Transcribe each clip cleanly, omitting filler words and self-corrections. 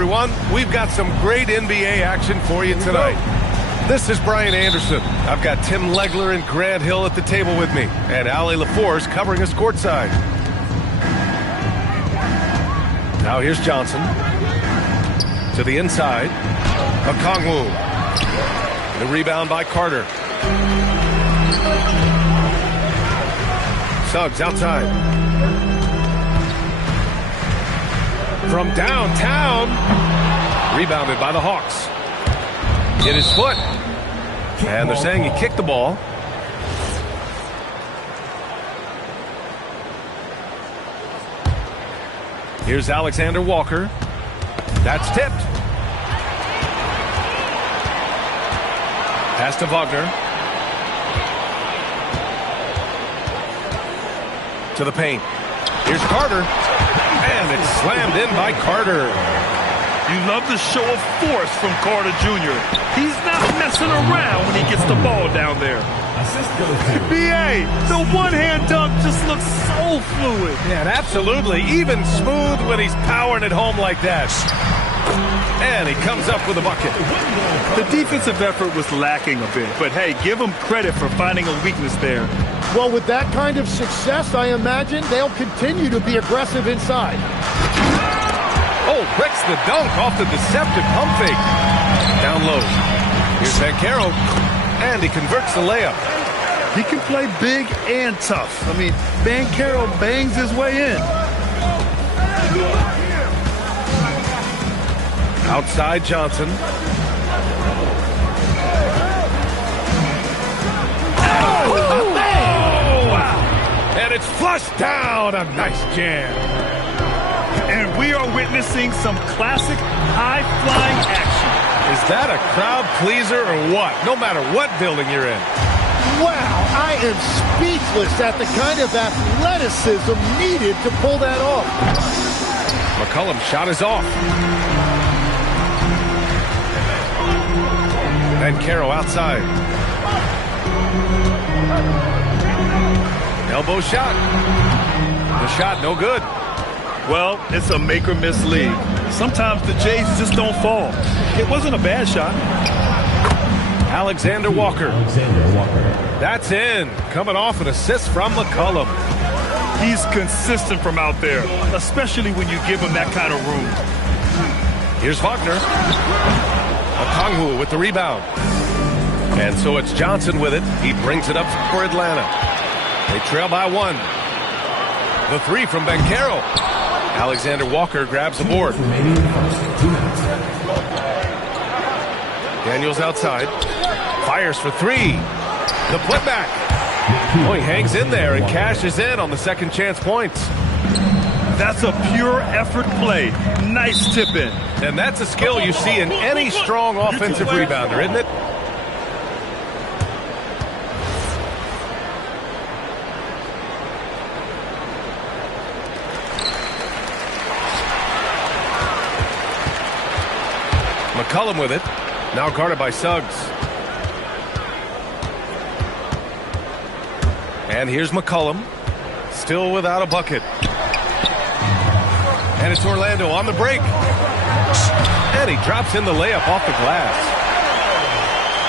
everyone. We've got some great NBA action for you tonight. This is Brian Anderson. I've got Tim Legler and Grant Hill at the table with me, and Ali LaForce covering us courtside. Now here's Johnson. To the inside. Okongwu. The rebound by Carter. Suggs outside. From downtown. Rebounded by the Hawks. Hit his foot. And they're saying he kicked the ball. Here's Alexander Walker. That's tipped. Pass to Wagner. To the paint. Here's Carter. And it's slammed in by Carter. You love the show of force from Carter Jr. He's not messing around when he gets the ball down there. B.A., the one-hand dunk just looks so fluid. Yeah, and absolutely. Even smooth when he's powering it home like that. And he comes up with a bucket. The defensive effort was lacking a bit, but hey, give him credit for finding a weakness there. Well, with that kind of success, I imagine they'll continue to be aggressive inside. Oh, breaks the dunk off the deceptive pump fake. Down low. Here's Banchero, and he converts the layup. He can play big and tough. I mean, Banchero bangs his way in. Outside Johnson. Oh, wow. And it's flushed down. A nice jam. And we are witnessing some classic high-flying action. Is that a crowd pleaser or what? No matter what building you're in. Wow, I am speechless at the kind of athleticism needed to pull that off. McCollum's shot is off. Banchero outside. Elbow shot. The shot no good. Well, it's a make-or-miss league. Sometimes the Jays just don't fall. It wasn't a bad shot. Alexander Walker. That's in. Coming off an assist from McCollum. He's consistent from out there, especially when you give him that kind of room. Here's Wagner. Okongwu with the rebound. And so it's Johnson with it. He brings it up for Atlanta. They trail by one. The three from Banchero. Alexander Walker grabs the board. Daniels outside. Fires for three. The putback. Oh, he hangs in there and cashes in on the second chance points. That's a pure effort play. Nice tip in. And that's a skill you see in any strong offensive rebounder, isn't it? McCollum with it. Now guarded by Suggs. And here's McCollum. Still without a bucket. And it's Orlando on the break. And he drops in the layup off the glass.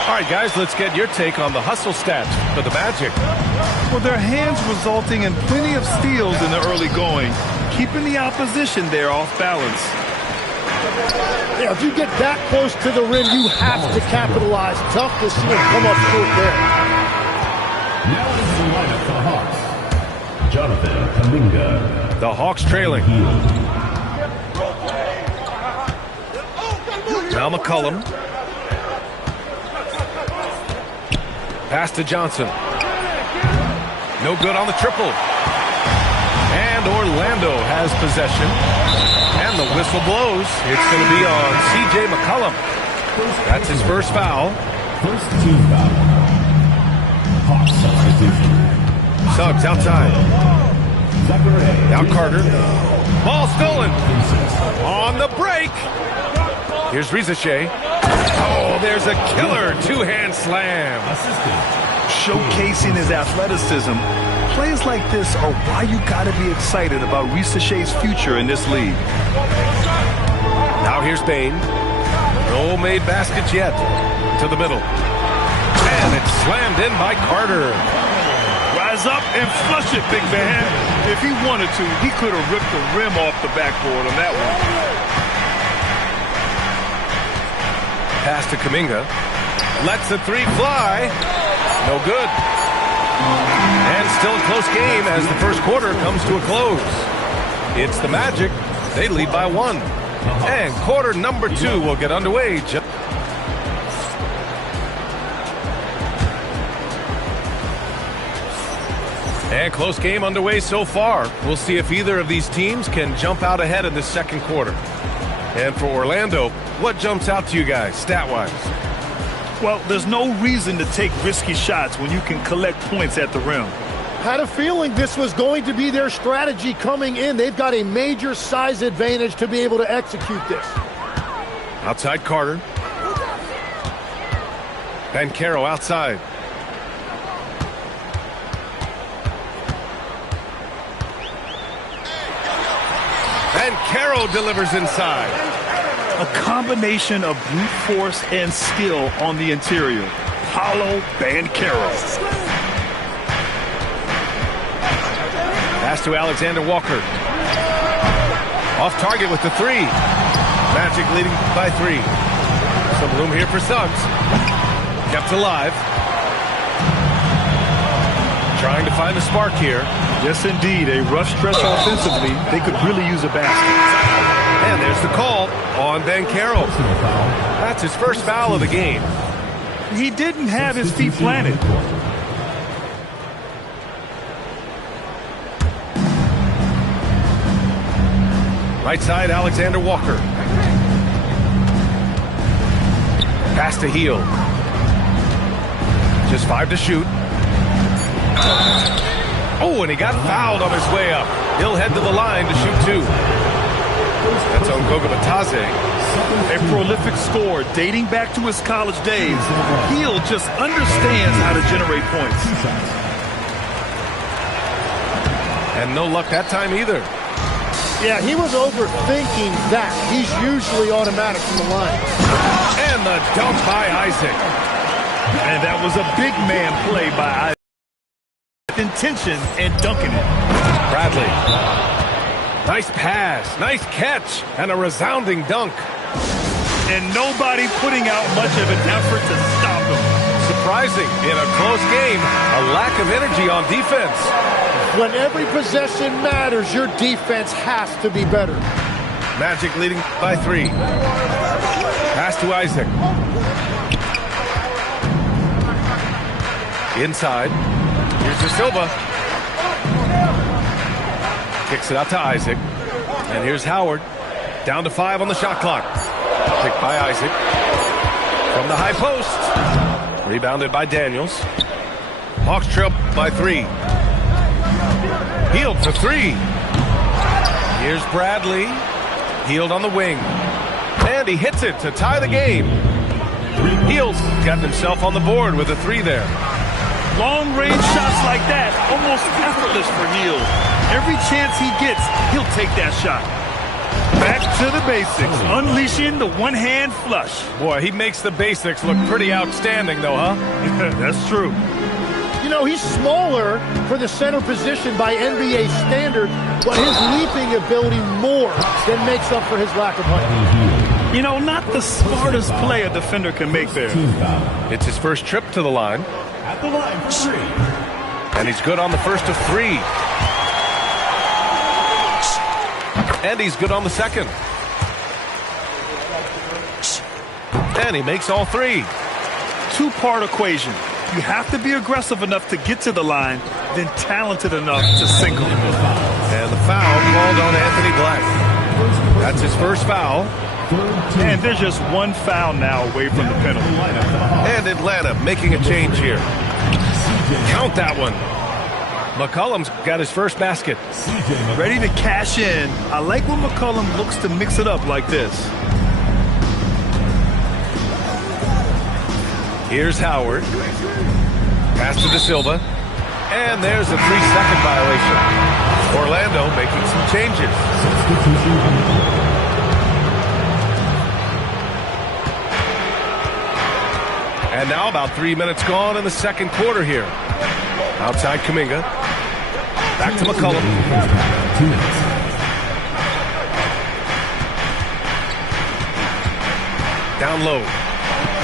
All right, guys, let's get your take on the hustle stats for the Magic. Well, their hands resulting in plenty of steals in the early going, keeping the opposition there off balance. Yeah, if you get that close to the rim, you have to capitalize. Tough to see him come up short there. Now this is the lineup for the Hawks. Jonathan Kuminga. The Hawks trailing. Now McCollum. Pass to Johnson. No good on the triple. And Orlando has possession. And the whistle blows. It's going to be on C.J. McCollum. That's his first foul. First team foul. Hawks substitution. Suggs outside. Now Carter. Ball stolen. On the break. Here's Rizachet. Oh, there's a killer two-hand slam. Showcasing his athleticism. Plays like this are why you got to be excited about Rizachet's future in this league. Now here's Bain. No made baskets yet. To the middle. And it's slammed in by Carter. Rise up and flush it, big man. If he wanted to, he could have ripped the rim off the backboard on that one. Pass to Kuminga. Lets the three fly. No good. And still a close game as the first quarter comes to a close. It's the Magic. They lead by 1. And quarter number 2 will get underway. And close game underway so far. We'll see if either of these teams can jump out ahead in this second quarter. And for Orlando, what jumps out to you guys, stat-wise? Well, there's no reason to take risky shots when you can collect points at the rim. Had a feeling this was going to be their strategy coming in. They've got a major size advantage to be able to execute this. Outside Carter. Banchero outside. Banchero delivers inside. A combination of brute force and skill on the interior. Paolo Banchero. Pass to Alexander Walker. Off target with the 3. Magic leading by 3. Some room here for Suggs. Kept alive. Trying to find a spark here. Yes, indeed. A rough stretch offensively. They could really use a basket. And there's the call on Banchero. That's his first foul of the game. He didn't have his feet planted. Right side, Alexander Walker. Pass to Hield. Just 5 to shoot. Oh, and he got fouled on his way up. He'll head to the line to shoot 2. That's on Goga Bitadze. A prolific scorer dating back to his college days. Hield just understands how to generate points. And no luck that time either. Yeah, he was overthinking that. He's usually automatic from the line. And the dunk by Isaac. And that was a big man play by Isaac. Intention and dunking it. Bradley. Nice pass, nice catch, and a resounding dunk. And nobody putting out much of an effort to stop him. Surprising, in a close game, a lack of energy on defense. When every possession matters, your defense has to be better. Magic leading by 3. Pass to Isaac. Inside. Here's De Silva. Kicks it out to Isaac. And here's Howard. Down to 5 on the shot clock. Picked by Isaac. From the high post. Rebounded by Daniels. Hawks trail by 3. Hield for 3. Here's Bradley. Hield on the wing. And he hits it to tie the game. Hield's got himself on the board with a 3 there. Long-range shots like that, almost effortless for Hield. Every chance he gets, he'll take that shot. Back to the basics, unleashing the one-hand flush. Boy, he makes the basics look pretty outstanding, though, huh? That's true. You know, he's smaller for the center position by NBA standard, but his leaping ability more than makes up for his lack of height. You know, not the smartest play a defender can make there. It's his first trip to the line. At the line for 3. And he's good on the first of 3. And he's good on the second. And he makes all 3. Two-part equation. You have to be aggressive enough to get to the line, then talented enough to single. And the foul called on Anthony Black. That's his first foul. And there's just one foul now away from the penalty. And Atlanta making a change here. Count that one. McCollum's got his first basket. Ready to cash in. I like when McCollum looks to mix it up like this. Here's Howard. Pass to De Silva. And there's a 3-second violation. Orlando making some changes. And now about 3 minutes gone in the second quarter here. Outside Kuminga. Back to McCollum. 2 minutes. Down low.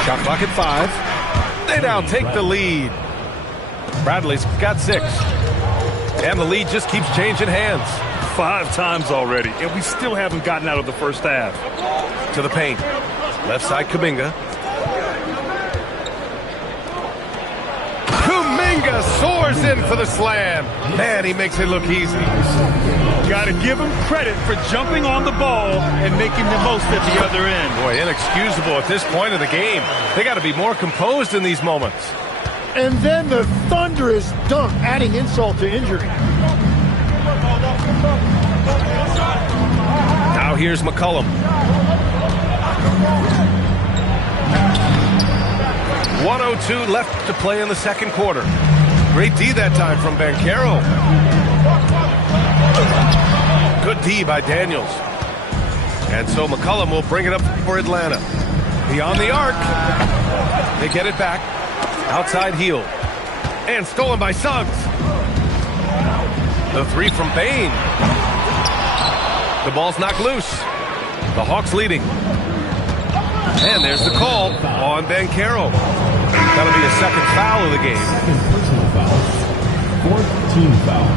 Shot clock at 5. They now take the lead. Bradley's got 6. And the lead just keeps changing hands. 5 times already, and we still haven't gotten out of the first half. To the paint. Left side Kuminga. Kuminga soars in for the slam. Man, he makes it look easy. Got to give him credit for jumping on the ball and making the most at the other end. Boy, inexcusable at this point of the game. They got to be more composed in these moments. And then the thunderous dunk, adding insult to injury. Now here's McCollum. 1:02 left to play in the second quarter. Great D that time from Banchero. Good D by Daniels. And so McCollum will bring it up for Atlanta. Beyond the arc. They get it back. Outside heel. And stolen by Suggs. The 3 from Bane. The ball's knocked loose. The Hawks leading. And there's the call on Banchero. That'll be the second foul of the game. Second personal foul. 4th team foul.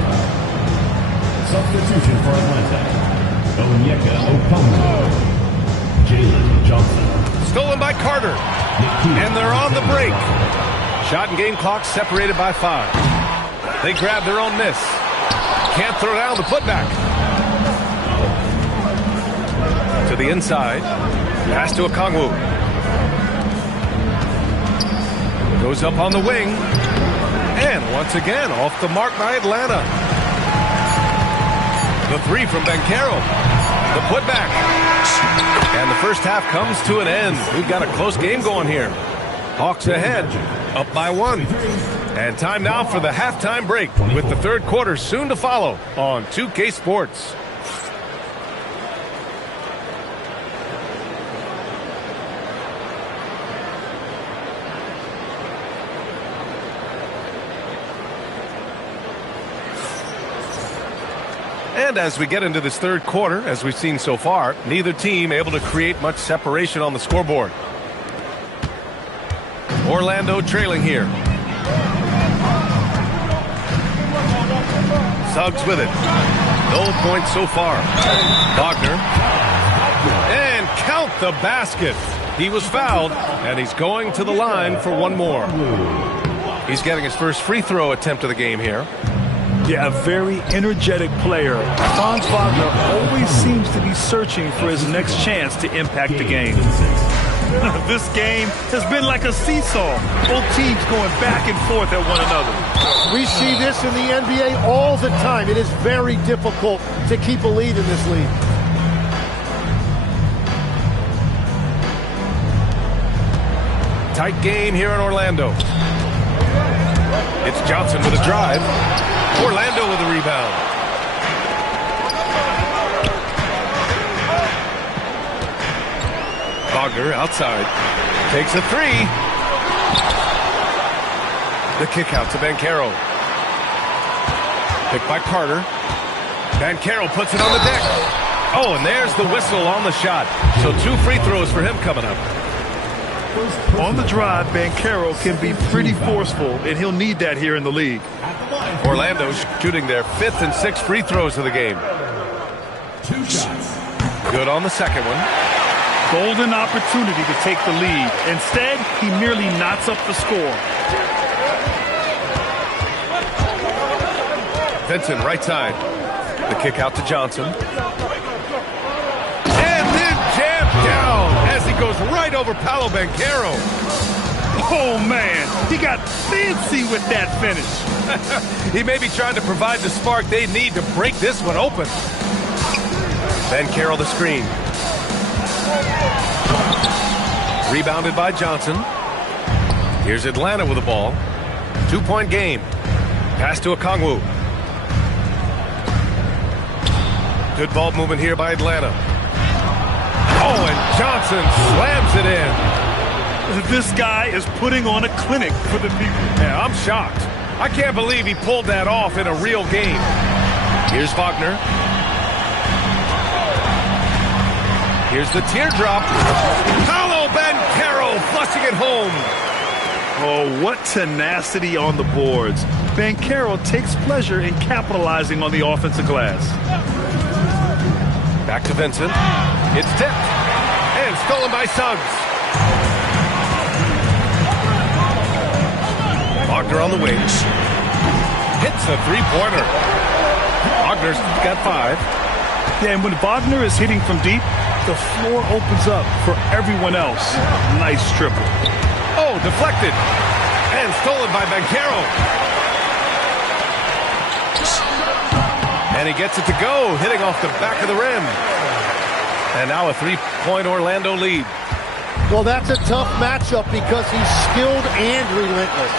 Substitution for Atlanta. Onyeka Okongwu. Jalen Johnson. Stolen by Carter. And they're on the break. Shot and game clock separated by 5. They grab their own miss. Can't throw down the putback. To the inside. Pass to Okongwu. Goes up on the wing. And once again, off the mark by Atlanta. The 3 from Banchero. The putback. And the first half comes to an end. We've got a close game going here. Hawks ahead, up by 1. And time now for the halftime break with the third quarter soon to follow on 2K Sports. And as we get into this third quarter, as we've seen so far, neither team able to create much separation on the scoreboard. Orlando trailing here. Suggs with it. No points so far. Wagner. And count the basket. He was fouled, and he's going to the line for one more. He's getting his first free throw attempt of the game here. Yeah, a very energetic player. Franz Wagner always seems to be searching for his next chance to impact the game. This game has been like a seesaw. Both teams going back and forth at one another. We see this in the NBA all the time. It is very difficult to keep a lead in this league. Tight game here in Orlando. It's Johnson with a drive. Orlando with a rebound. Wagner outside. Takes a 3. The kick out to Banchero. Picked by Carter. Banchero puts it on the deck. Oh, and there's the whistle on the shot. So 2 free throws for him coming up. On the drive, Banchero can be pretty forceful, and he'll need that here in the league. Orlando shooting their 5th and 6th free throws of the game. 2 shots. Good on the second one. Golden opportunity to take the lead. Instead, he merely knots up the score. Vincent right side. The kick out to Johnson. And then jammed down as he goes right over Paolo Banchero. Oh, man, he got fancy with that finish. He may be trying to provide the spark they need to break this one open. Banchero the screen. Rebounded by Johnson. Here's Atlanta with the ball. 2-point game. Pass to Okongwu. Good ball movement here by Atlanta. Oh, and Johnson slams it in. This guy is putting on a clinic for the people. Yeah, I'm shocked. I can't believe he pulled that off in a real game. Here's Wagner. Here's the teardrop. Paolo Banchero flushing it home. Oh, what tenacity on the boards. Banchero takes pleasure in capitalizing on the offensive glass. Back to Vincent. It's tipped. And stolen by Suggs. Wagner on the wings. Hits a three-pointer. Wagner's got 5. Yeah, and when Wagner is hitting from deep, the floor opens up for everyone else. Nice triple. Oh, deflected. And stolen by Banchero. And he gets it to go, hitting off the back of the rim. And now a 3-point Orlando lead. Well, that's a tough matchup because he's skilled and relentless.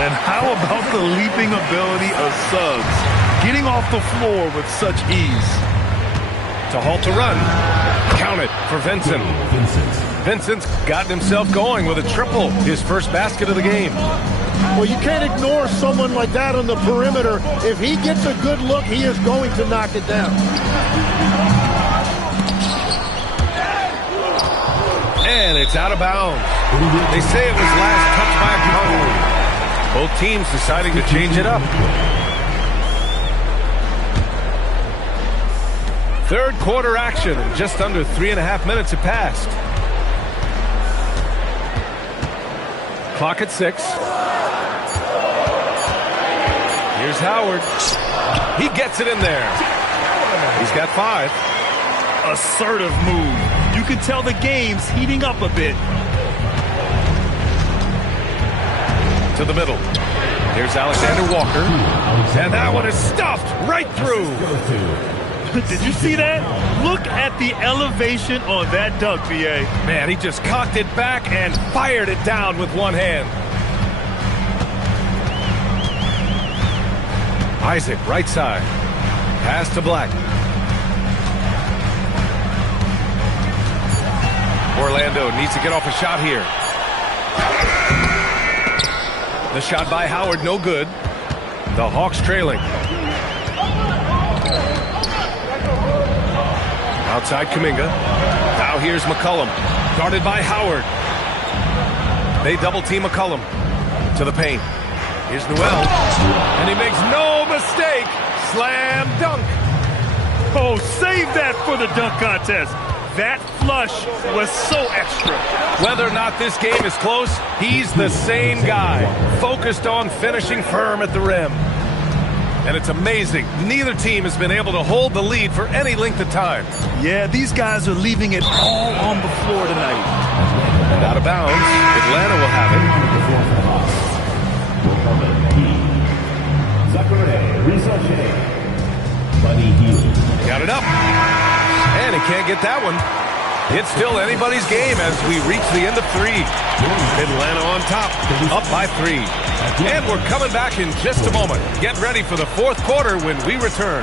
And how about the leaping ability of Suggs? Getting off the floor with such ease. To halt the run. Count it for Vincent. Vincent's gotten himself going with a triple. His first basket of the game. Well, you can't ignore someone like that on the perimeter. If he gets a good look, he is going to knock it down. And it's out of bounds. They say it was last touched by a Conley. Both teams deciding to change it up. Third quarter action, and just under 3.5 minutes have passed. Clock at 6. Here's Howard. He gets it in there. He's got 5. Assertive move. You can tell the game's heating up a bit. To the middle. Here's Alexander Walker. And that one is stuffed right through. Did you see that? Look at the elevation on that dunk, B.A. Man, he just cocked it back and fired it down with one hand. Isaac, right side. Pass to Black. Orlando needs to get off a shot here. The shot by Howard, no good. The Hawks trailing. Outside Kuminga. Now here's McCollum. Guarded by Howard. They double team McCollum. To the paint. Here's Newell. And he makes no mistake. Slam dunk. Oh, save that for the dunk contest. That flush was so extra. Whether or not this game is close, he's the same guy. Focused on finishing firm at the rim. And it's amazing. Neither team has been able to hold the lead for any length of time. Yeah, these guys are leaving it all on the floor tonight. And out of bounds, Atlanta will have it. Got it up. And he can't get that one. It's still anybody's game as we reach the end of 3. Atlanta on top, up by 3. And we're coming back in just a moment. Get ready for the fourth quarter when we return.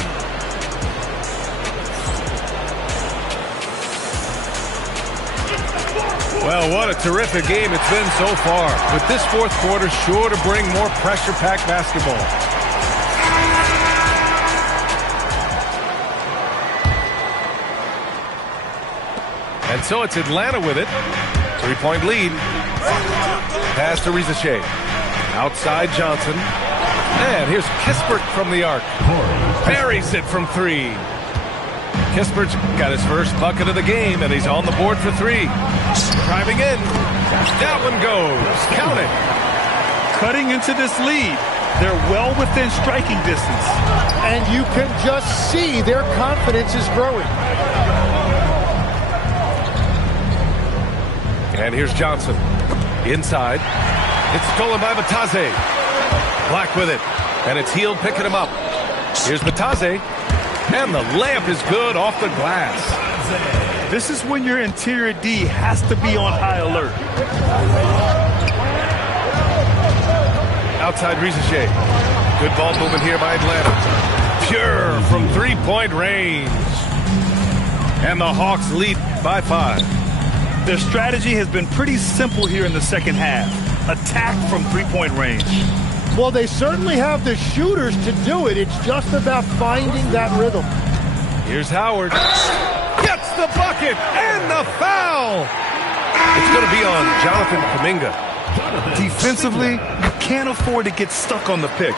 Well, what a terrific game it's been so far. With this fourth quarter sure to bring more pressure-packed basketball. And so it's Atlanta with it. 3-point lead. Pass to Rizachet. Outside Johnson. And here's Kispert from the arc. Buries it from 3. Kispert's got his first bucket of the game, and he's on the board for 3. Driving in. That one goes. Count it. Cutting into this lead. They're well within striking distance. And you can just see their confidence is growing. And here's Johnson. Inside. It's stolen by Batase. Black with it. And it's Hield picking him up. Here's Batase. And the layup is good off the glass. This is when your interior D has to be on high alert. Outside Rizachet. Good ball movement here by Atlanta. Pure from 3-point range. And the Hawks lead by 5. Their strategy has been pretty simple here in the second half. Attack from three-point range. Well, they certainly have the shooters to do it. It's just about finding that rhythm. Here's Howard. Gets the bucket and the foul. It's going to be on Jonathan Kuminga. Defensively, you can't afford to get stuck on the pick.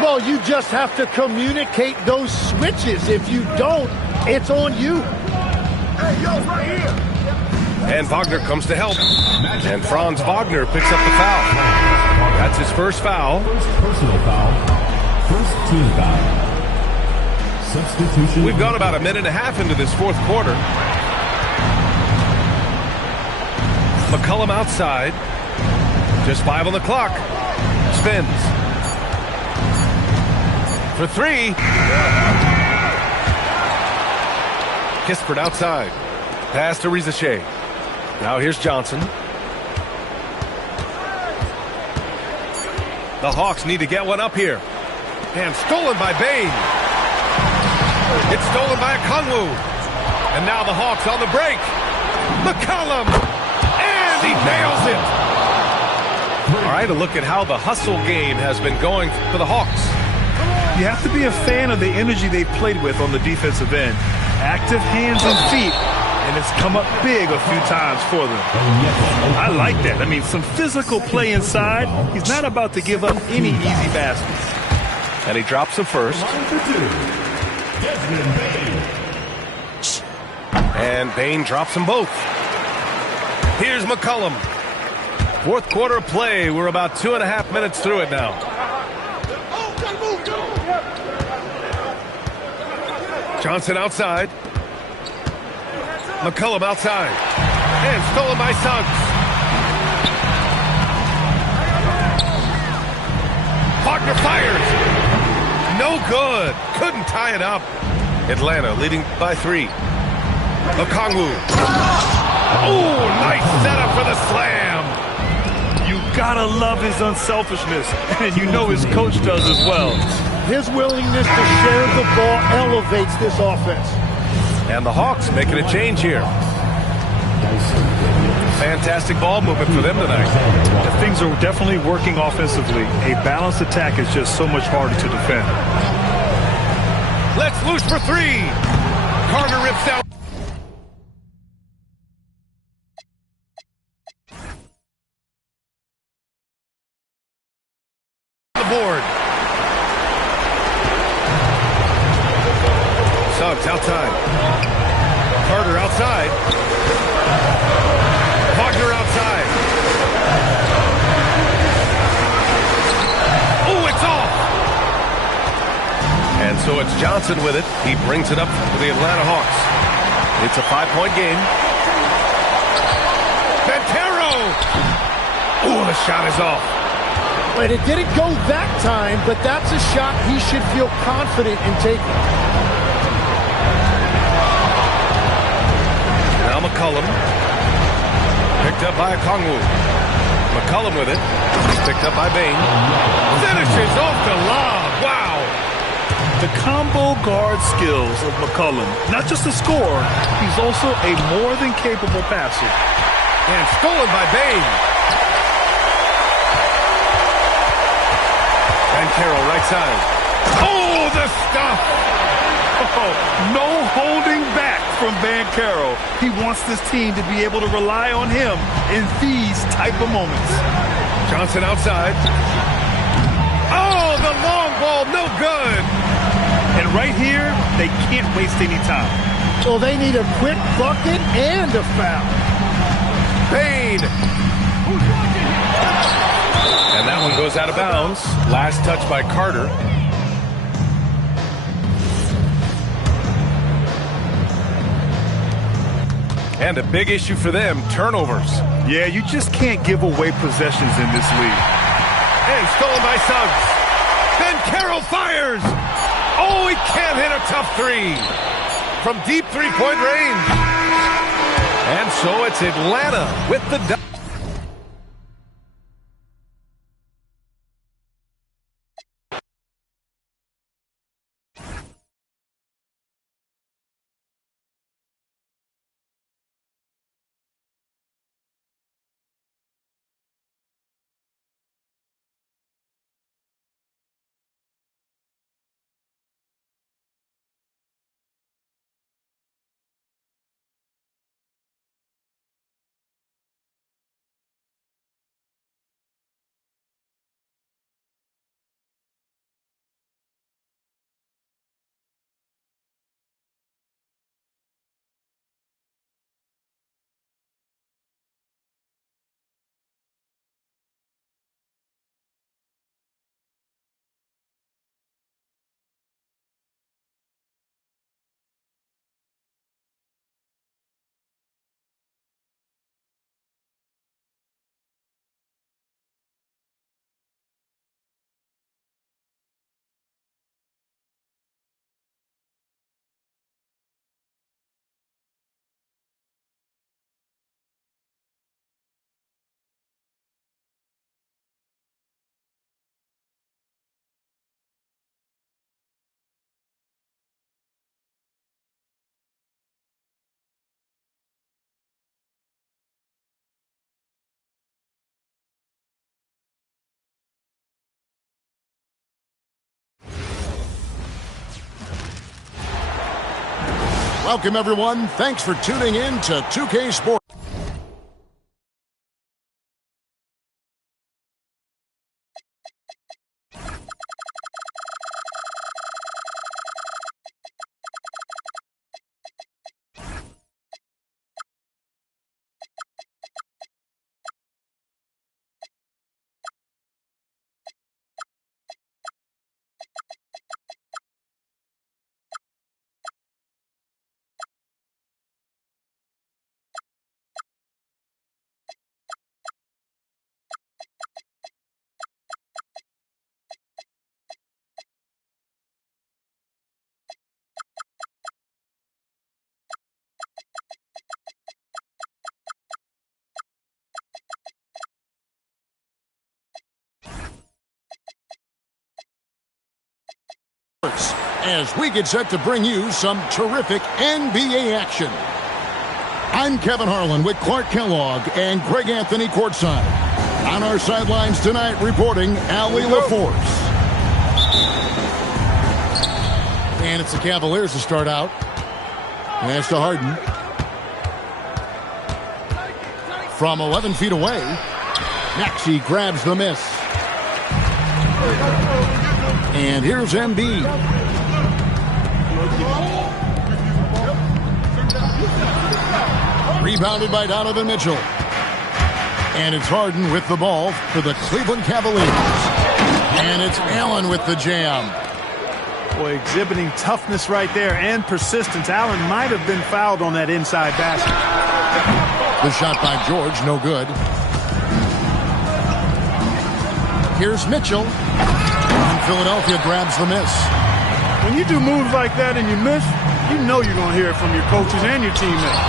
Well, you just have to communicate those switches. If you don't, it's on you. Hey, yo, right here. And Wagner comes to help. And Franz Wagner picks up the foul. That's his first foul. First personal foul. First team foul. Substitution. We've gone about a minute and a half into this fourth quarter. McCollum outside. Just 5 on the clock. Spins. For 3. Kispert outside. Pass to Rizachet. Now here's Johnson. The Hawks need to get one up here. And stolen by Bane. It's stolen by Okongwu. And now the Hawks on the break. McCollum. And he nails it. All right, a look at how the hustle game has been going for the Hawks. You have to be a fan of the energy they've played with on the defensive end. Active hands and feet, and it's come up big a few times for them. I like that. I mean, some physical play inside. He's not about to give up any easy baskets. And he drops the first. And Bane drops them both. Here's McCollum. Fourth quarter play. We're about 2.5 minutes through it now. Johnson outside. McCollum outside. And stolen by Suggs. Wagner fires. No good. Couldn't tie it up. Atlanta leading by 3. Okongwu. Oh, nice setup for the slam. You gotta love his unselfishness, and you know his coach does as well. His willingness to share the ball elevates this offense. And the Hawks making a change here. Fantastic ball movement for them tonight. Things are definitely working offensively. A balanced attack is just so much harder to defend. Let's loose for 3. Carter rips down. The board. Suggs outside. Carter outside. Wagner outside. Oh, it's off. And so it's Johnson with it. He brings it up for the Atlanta Hawks. It's a 5-point game. Banchero! Oh, the shot is off. And it didn't go that time, but that's a shot he should feel confident in taking. Now McCollum. Picked up by Okongwu. McCollum with it. Picked up by Bane. Finishes off the lob. Wow. The combo guard skills of McCollum. Not just a scorer, he's also a more than capable passer. And stolen by Bane. Banchero right side. Oh, the stuff. Oh, no holding back from Banchero. He wants this team to be able to rely on him in these type of moments. Johnson outside. Oh, the long ball, no good. And right here, they can't waste any time. So they need a quick bucket and a foul. Bane. And that one goes out of bounds. Last touch by Carter. And a big issue for them, turnovers. Yeah, you just can't give away possessions in this league. And stolen by Suggs. Banchero fires. Oh, he can't hit a tough 3 from deep three-point range. And so it's Atlanta with the Welcome, everyone. Thanks for tuning in to 2K Sports. As we get set to bring you some terrific NBA action. I'm Kevin Harlan with Clark Kellogg and Greg Anthony courtside. On our sidelines tonight reporting Allie LaForce. And it's the Cavaliers to start out. Pass to Harden. From 11 feet away, Maxey grabs the miss. And here's Embiid. Rebounded by Donovan Mitchell. And it's Harden with the ball for the Cleveland Cavaliers. And it's Allen with the jam. Boy, exhibiting toughness right there and persistence. Allen might have been fouled on that inside basket. The shot by George, no good. Here's Mitchell. And Philadelphia grabs the miss. When you do moves like that and you miss, you know you're going to hear it from your coaches and your teammates.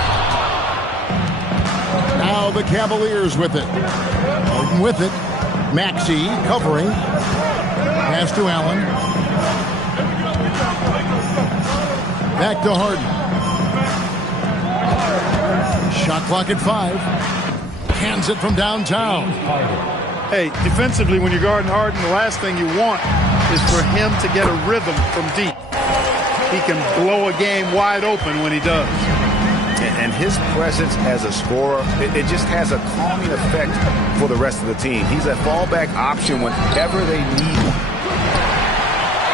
Now the Cavaliers with it. Harden with it. Maxey covering. Pass to Allen. Back to Harden. Shot clock at 5. Hands it from downtown. Hey, defensively, when you're guarding Harden, the last thing you want is for him to get a rhythm from deep. He can blow a game wide open when he does. And his presence as a scorer, it just has a calming effect for the rest of the team. He's a fallback option whenever they need him.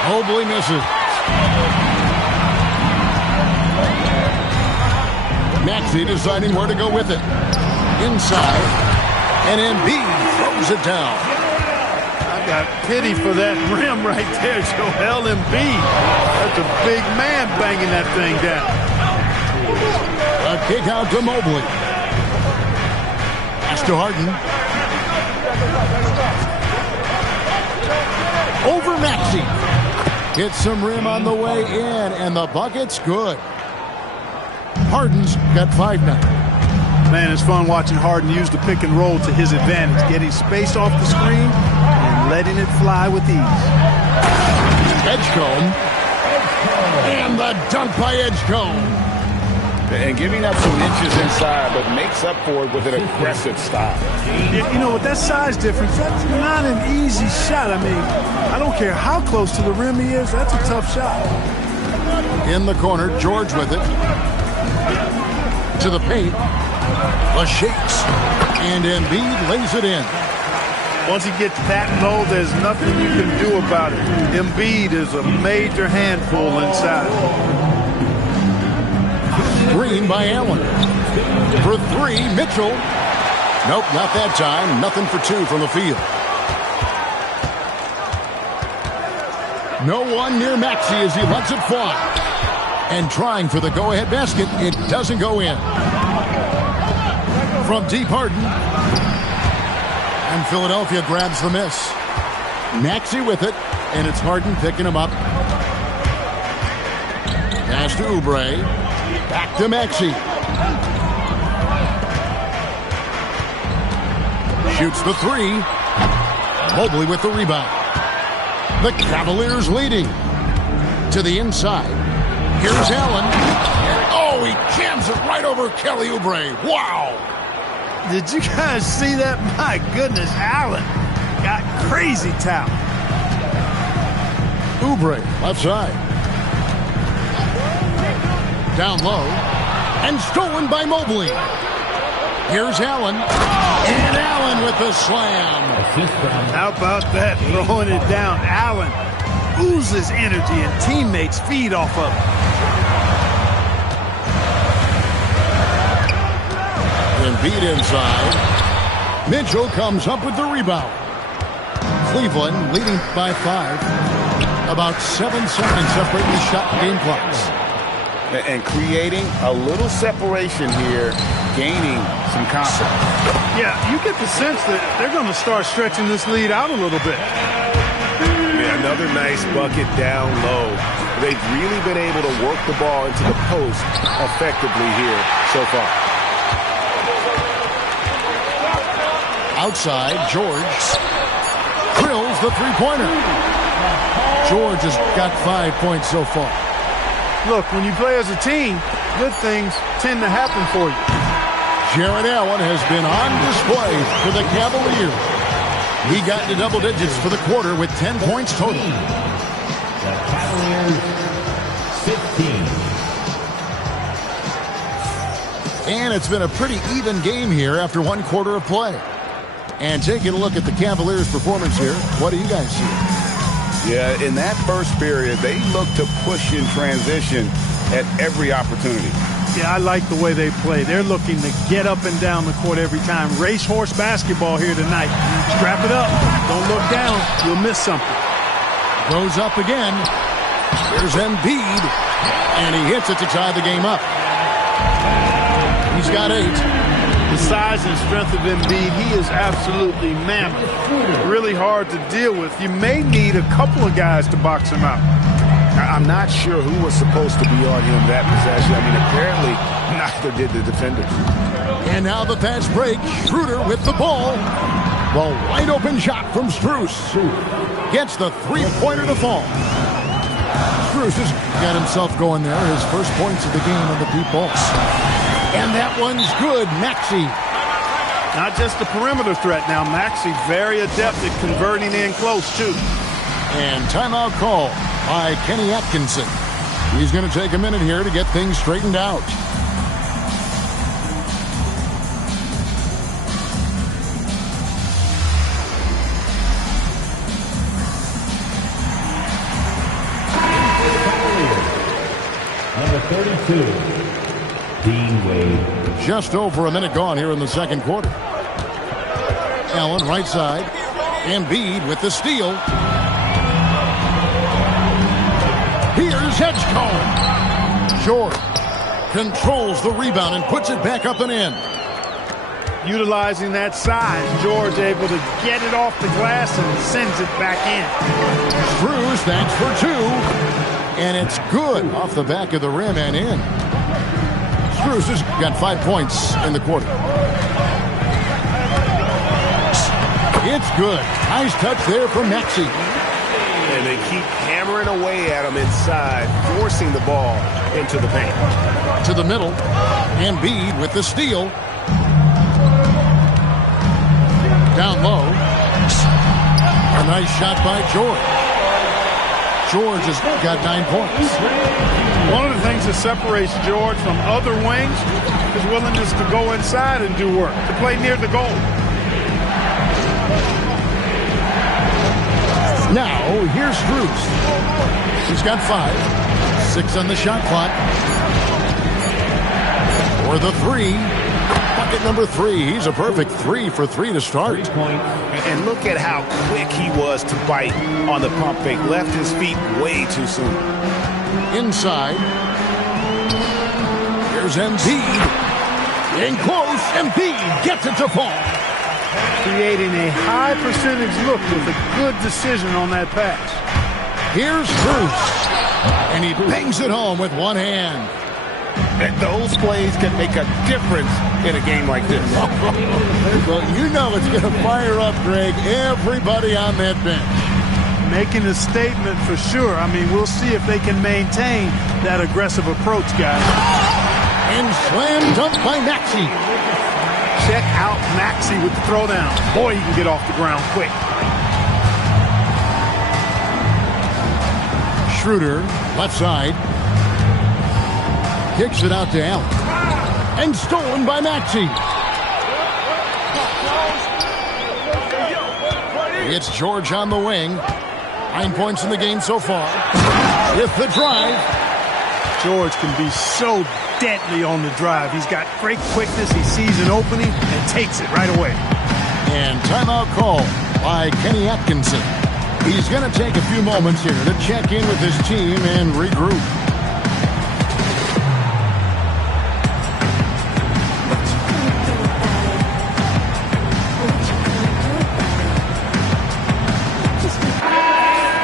Mobley misses. Maxey deciding where to go with it. Inside. And Embiid throws it down. I got pity for that rim right there, Joel Embiid. That's a big man banging that thing down. A kick out to Mobley. Pass to Harden. Over Maxey. Gets some rim on the way in, and the bucket's good. Harden's got 5 now. Man, it's fun watching Harden use the pick and roll to his advantage, getting space off the screen and letting it fly with ease. Edgecombe. And the dunk by Edgecombe. And giving up some inches inside, but makes up for it with an aggressive style. You know, with that size difference, that's not an easy shot. I mean, I don't care how close to the rim he is, that's a tough shot. In the corner, George with it. To the paint. The shakes. And Embiid lays it in. Once he gets that low, there's nothing you can do about it. Embiid is a major handful inside. Green by Allen. For 3, Mitchell. Nope, not that time. Nothing for 2 from the field. No one near Maxey as he lets it fly. And trying for the go-ahead basket, it doesn't go in. From deep, Harden. And Philadelphia grabs the miss. Maxey with it, and it's Harden picking him up. Pass to Oubre. Back to Maxey. Shoots the 3. Mobley with the rebound. The Cavaliers leading. To the inside. Here's Allen. Oh, he jams it right over Kelly Oubre. Wow. Did you guys see that? My goodness, Allen got crazy talent. Oubre, left side. Down low. And stolen by Mobley. Here's Allen. And Allen with the slam. How about that? Throwing it down. Allen oozes energy and teammates feed off of it. Embiid inside. Mitchell comes up with the rebound. Cleveland leading by 5. About 7 seconds separating the shot and game clocks. And creating a little separation here, gaining some confidence. Yeah, you get the sense that they're going to start stretching this lead out a little bit. Yeah, another nice bucket down low. They've really been able to work the ball into the post effectively here so far. Outside, George drills the three-pointer. George has got 5 points so far. Look, when you play as a team, good things tend to happen for you. Jarrett Allen has been on display for the Cavaliers. He got into double digits for the quarter with 10 points total. The Cavaliers, 15. And it's been a pretty even game here after 1 quarter of play. And taking a look at the Cavaliers' performance here, what do you guys see? Yeah, in that first period, they looked to push in transition at every opportunity. Yeah, I like the way they play. They're looking to get up and down the court every time. Racehorse basketball here tonight. Strap it up. Don't look down. You'll miss something. Goes up again. Here's Embiid. And he hits it to tie the game up. He's got 8. The size and strength of Embiid, he is absolutely mammoth. Really hard to deal with. You may need a couple of guys to box him out. I'm not sure who was supposed to be on him that possession. I mean, apparently neither did the defenders. And now the fast break. Schroeder with the ball. The wide open shot from Strus. Gets the three-pointer to fall. Strus has got himself going there. His first points of the game on the deep balls. And that one's good. Maxey. Not just the perimeter threat now. Maxey very adept at converting in close, too. And timeout call by Kenny Atkinson. He's going to take a minute here to get things straightened out. Number 32. Dean Wade. Just over a minute gone here in the second quarter. Allen right side. Embiid with the steal. Here's Edgecombe. George controls the rebound and puts it back up and in. Utilizing that size, George able to get it off the glass and sends it back in. Strus, thanks for 2. And it's good off the back of the rim and in. Strus has got 5 points in the quarter. It's good. Nice touch there from Maxey. And they keep hammering away at him inside, forcing the ball into the paint. To the middle. Embiid with the steal. Down low. A nice shot by George. George has got 9 points. One of the things that separates George from other wings is willingness to go inside and do work, to play near the goal. Now, here's Strus. He's got 5. 6 on the shot clock. For the 3. Bucket number 3. He's a perfect 3 for 3 to start. And look at how quick he was to bite on the pump fake. Left his feet way too soon. Inside. Here's Embiid. In close. Embiid gets it to fall. Creating a high percentage look with a good decision on that pass. Here's Strus. And he bangs it home with one hand. And those plays can make a difference in a game like this. Well, you know it's going to fire up, Greg, everybody on that bench. Making a statement for sure. I mean, we'll see if they can maintain that aggressive approach, guys. And slam dunk by Maxey. Check out Maxey with the throwdown. Boy, he can get off the ground quick. Schroeder, left side. Kicks it out to Allen. And stolen by Maxey. It's George on the wing. 9 points in the game so far. With the drive. George can be so deadly on the drive. He's got great quickness. He sees an opening and takes it right away. And timeout call by Kenny Atkinson. He's going to take a few moments here to check in with his team and regroup.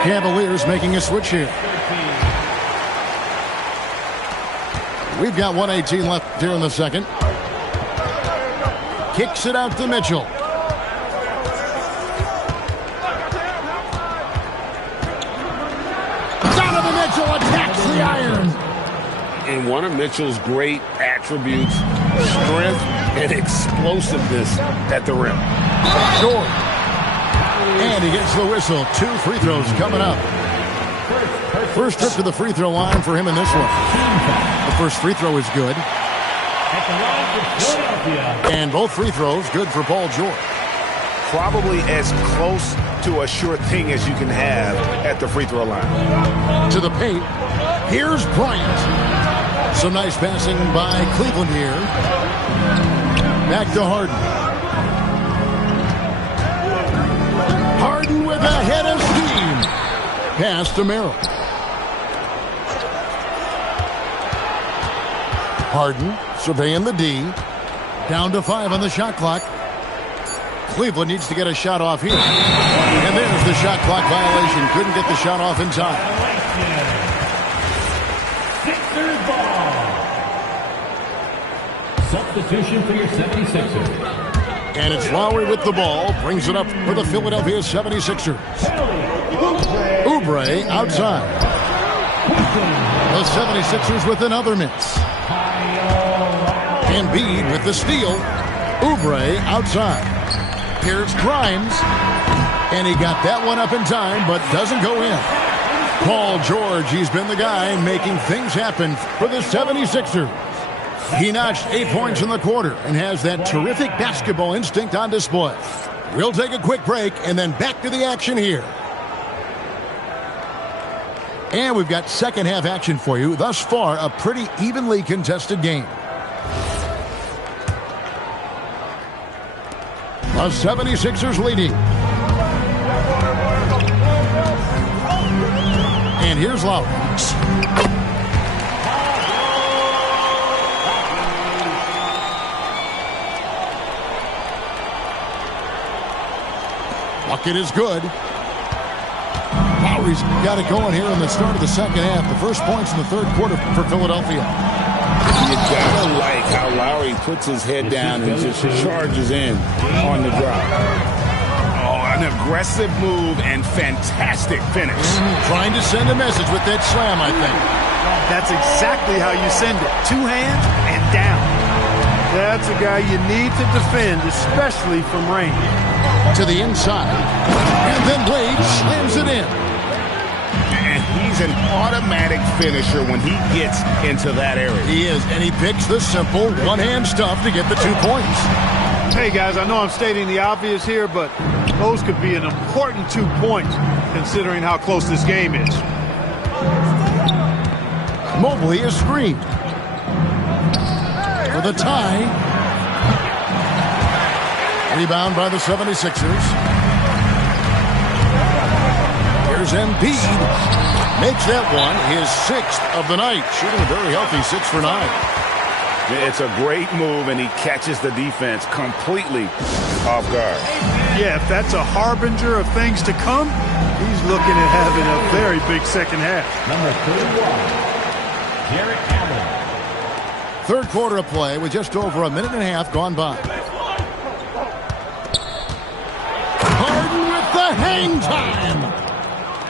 Cavaliers making a switch here. We've got 1:18 left here in the second. Kicks it out to Mitchell. Donovan Mitchell attacks the iron. And one of Mitchell's great attributes, strength and explosiveness at the rim. George. And he gets the whistle. 2 free throws coming up. First trip to the free throw line for him in this one. The first free throw is good. And both free throws good for Paul George. Probably as close to a sure thing as you can have at the free throw line. To the paint. Here's Bryant. Some nice passing by Cleveland here. Back to Harden. Harden with a head of steam. Pass to Merrill. Harden surveying the D. Down to 5 on the shot clock. Cleveland needs to get a shot off here. And there's the shot clock violation. Couldn't get the shot off in time. Sixers ball. Substitution for your 76ers. And it's Lowry with the ball. Brings it up for the Philadelphia 76ers. Oubre outside. The 76ers with another miss. Embiid with the steal. Oubre outside. Here's Grimes. And he got that one up in time, but doesn't go in. Paul George, he's been the guy making things happen for the 76ers. He notched 8 points in the quarter and has that terrific basketball instinct on display. We'll take a quick break and then back to the action here. And we've got second half action for you. Thus far, a pretty evenly contested game. The 76ers leading. And here's Lowry. Bucket is good. Lowry's got it going here in the start of the second half. The first points in the third quarter for Philadelphia. You gotta like how Lowry puts his head down and just charges in on the drive. Oh, an aggressive move and fantastic finish. Trying to send a message with that slam, I think. That's exactly how you send it. 2 hands and down. That's a guy you need to defend, especially from range. To the inside. And then Wade slams it in. And he's an automatic finisher when he gets into that area. He is, and he picks the simple one-hand stuff to get the 2 points. Hey, guys, I know I'm stating the obvious here, but those could be an important 2 points considering how close this game is. Mobley is screened. For the tie. Rebound by the 76ers. Here's Embiid. Makes that one his 6th of the night. Shooting a very healthy 6 for 9. It's a great move, and he catches the defense completely off guard. Yeah, if that's a harbinger of things to come, he's looking at having a very big second half. Number 31, Jarrett Allen. Third quarter of play with just over a minute and a half gone by. Harden with the hang time.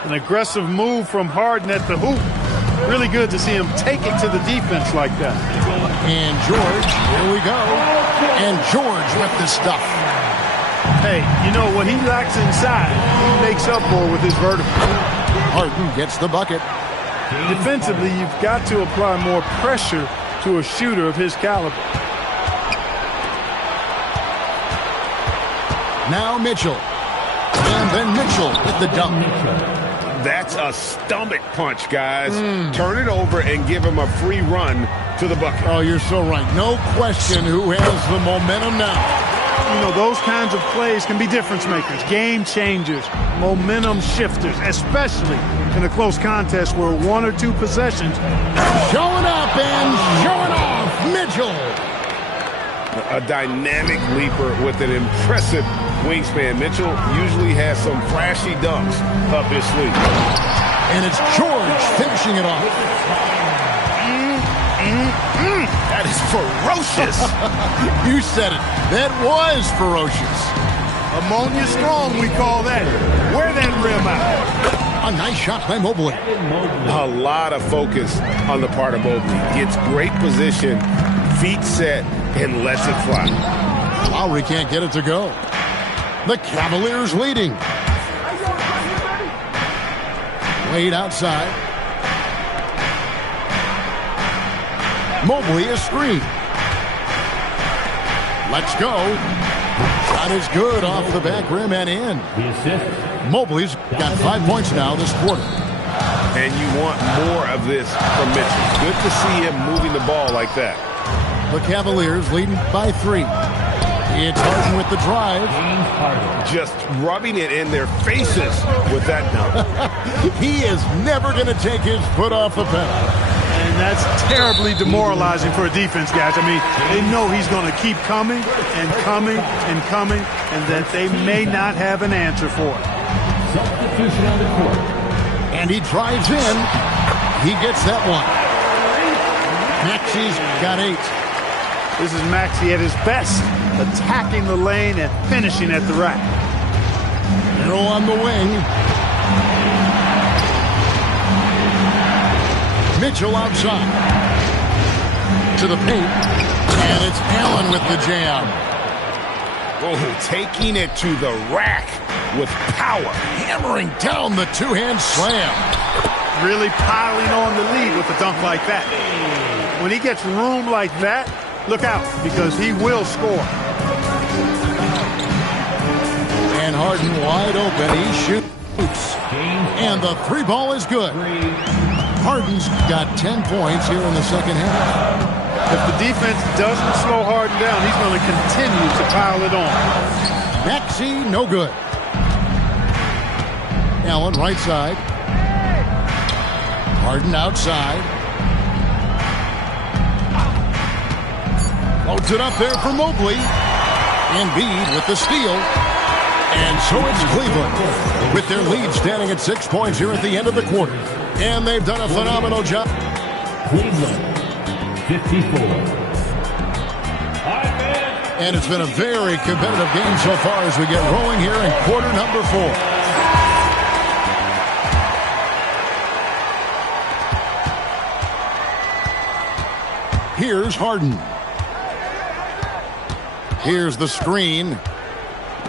An aggressive move from Harden at the hoop. Really good to see him take it to the defense like that. And George, here we go. And George with the stuff. Hey, you know, what he lacks inside, he makes up for with his vertical. Harden gets the bucket. Defensively, you've got to apply more pressure to a shooter of his caliber. Now Mitchell. And then Mitchell with the dunk. That's a stomach punch, guys. Turn it over and give him a free run to the bucket. Oh, you're so right. No question who has the momentum now. You know, those kinds of plays can be difference makers, game changers, momentum shifters, especially in a close contest where 1 or 2 possessions. Showing up and showing off, Mitchell. A dynamic leaper with an impressive wingspan. Mitchell usually has some flashy dunks up his sleeve. And it's George finishing it off. That is ferocious. You said it. That was ferocious. Ammonia strong, we call that. Wear that rim out. A nice shot by Mobley. A lot of focus on the part of Mobley. Gets great position, feet set, and lets it fly. Lowry can't get it to go. The Cavaliers leading. Wade outside. Mobley is screened. Let's go. Shot is good off the back rim and in. Mobley's got 5 points now this quarter. And you want more of this from Mitchell. Good to see him moving the ball like that. The Cavaliers leading by 3. It's Harden with the drive. Just rubbing it in their faces with that dunk. He is never going to take his foot off the pedal. And that's terribly demoralizing for a defense, guys. I mean, they know he's going to keep coming and coming and coming, and that they may not have an answer for it. Substitution on the court. And he drives in. He gets that one. Maxi's got 8. This is Maxey at his best, attacking the lane and finishing at the rack. Middle on the wing. Mitchell outside. To the paint. And it's Allen with the jam. Oh, taking it to the rack with power. Hammering down the two-hand slam. Really piling on the lead with a dunk like that. When he gets room like that, look out, because he will score. And Harden wide open. He shoots. And the 3 ball is good. Harden's got 10 points here in the second half. If the defense doesn't slow Harden down, he's going to continue to pile it on. Maxey, no good. Allen right side. Harden outside. Loads it up there for Mobley. Embiid with the steal. And so it's Cleveland with their lead standing at 6 points here at the end of the quarter. And they've done a phenomenal job. Cleveland, 54. And it's been a very competitive game so far as we get rolling here in quarter number 4. Here's Harden. Here's the screen.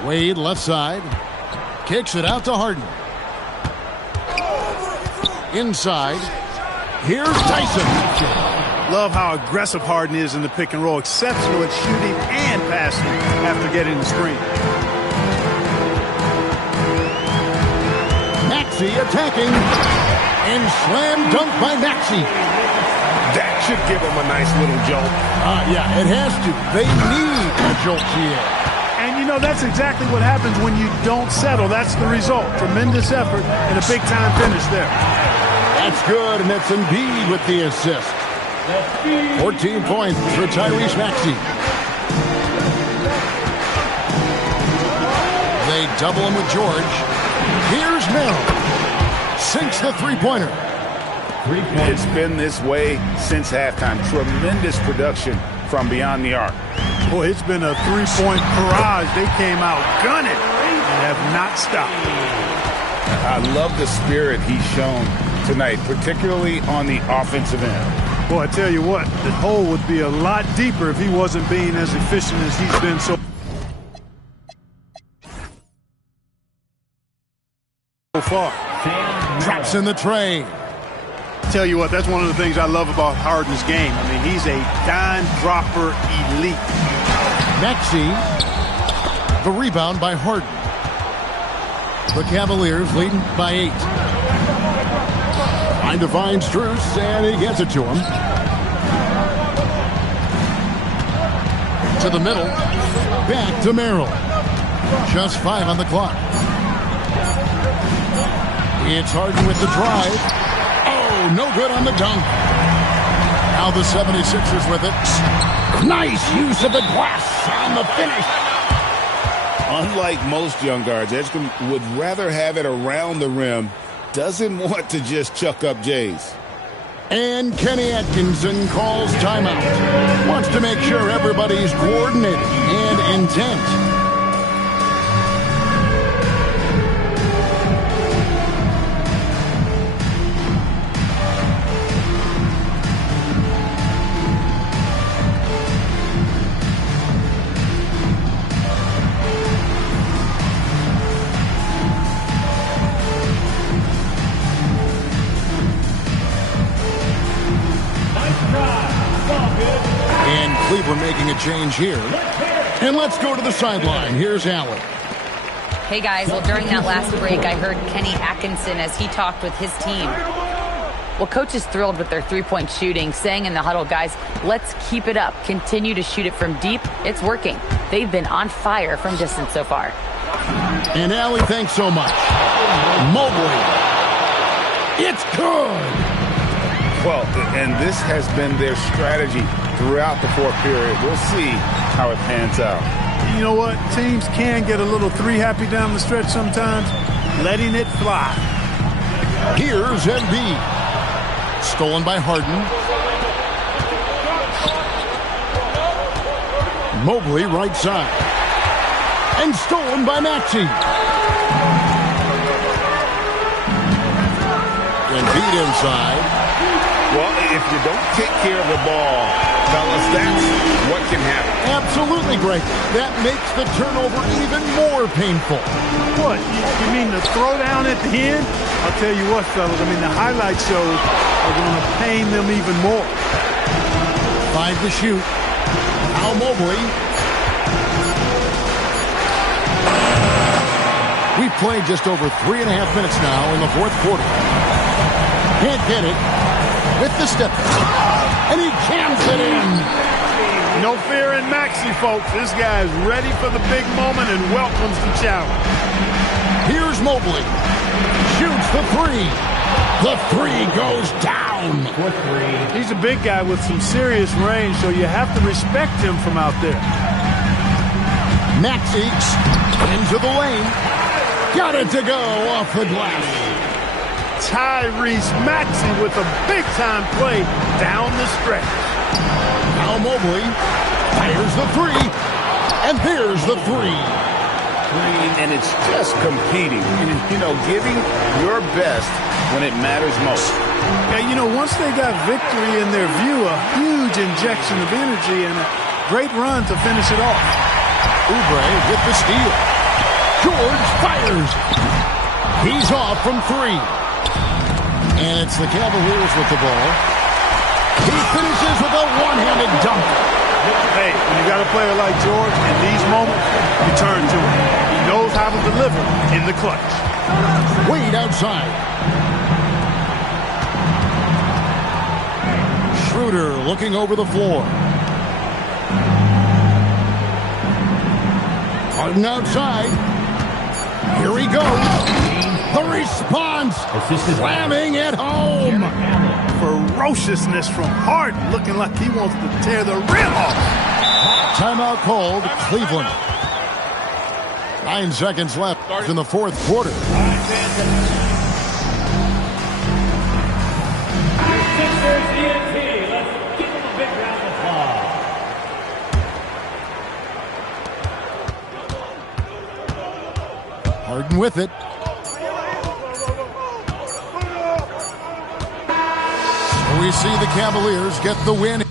Wade left side. Kicks it out to Harden. Inside. Here's Tyson. Love how aggressive Harden is in the pick and roll. Exceptional at shooting and passing after getting the screen. Maxey attacking. And slam dunk by Maxey. That should give him a nice little jolt. Yeah, it has to. They need a jolt here. And, you know, that's exactly what happens when you don't settle. That's the result. Tremendous effort and a big-time finish there. That's good, and that's Embiid with the assist. 14 points for Tyrese Maxey. They double him with George. Here's Merrill. Sinks the three-pointer. It's been this way since halftime. Tremendous production from beyond the arc. Boy, it's been a three-point barrage. They came out gunning and have not stopped. I love the spirit he's shown tonight, particularly on the offensive end. Boy, I tell you what, the hole would be a lot deeper if he wasn't being as efficient as he's been so far. Drops in the tray. tell you what, that's one of the things I love about Harden's game. I mean, he's a dime dropper elite. Maxey, the rebound by Harden. The Cavaliers leading by 8. Trying to find Strus, and he gets it to him. To the middle, back to Merrill. Just 5 on the clock. It's Harden with the drive. Oh, no good on the dunk. Now the 76ers with it. Nice use of the glass on the finish. Unlike most young guards, Edgecombe would rather have it around the rim. Doesn't want to just chuck up Jays. And Kenny Atkinson calls timeout. Wants to make sure everybody's coordinated and intent. Cleveland making a change here. And let's go to the sideline. Here's Allen. Hey, guys. Well, during that last break, I heard Kenny Atkinson as he talked with his team. Well, coach is thrilled with their three-point shooting, saying in the huddle, guys, let's keep it up. Continue to shoot it from deep. It's working. They've been on fire from distance so far. And Allie, thanks so much. Mobley. It's good. Well, and this has been their strategy throughout the fourth period. We'll see how it pans out. You know what? Teams can get a little three-happy down the stretch sometimes. Letting it fly. Here's Embiid. Stolen by Harden. Mobley right side. And stolen by Maxey. Embiid inside. Well, if you don't take care of the ball, fellas, that's what can happen. Absolutely, Greg. That makes the turnover even more painful. What? You mean the throwdown at the end? I'll tell you what, fellas. I mean, the highlight shows are going to pain them even more. 5 to shoot. Al Mobley. We've played just over 3.5 minutes now in the fourth quarter. Can't get it. With the step, and he jams it in. No fear in Maxey, folks. This guy is ready for the big moment and welcomes the challenge. Here's Mobley. Shoots the 3. The 3 goes down. He's a big guy with some serious range, so you have to respect him from out there. Maxey into the lane. Got it to go off the glass. Tyrese Maxey with a big-time play down the stretch. Now Mobley fires the 3, and there's the 3. And it's just competing, you know, giving your best when it matters most. Yeah, you know, once they got victory in their view, a huge injection of energy and a great run to finish it off. Oubre with the steal. George fires. He's off from 3. And it's the Cavaliers with the ball. He finishes with a one-handed dunk. Hey, when you got a player like George, in these moments, you turn to him. He knows how to deliver in the clutch. Wade outside. Schroeder looking over the floor. Harden outside. Here he goes. The response, slamming it home. Ferociousness from Harden, looking like he wants to tear the rim off. Timeout called, Cleveland. 9 seconds left in the fourth quarter. Harden with it. We see the Cavaliers get the win.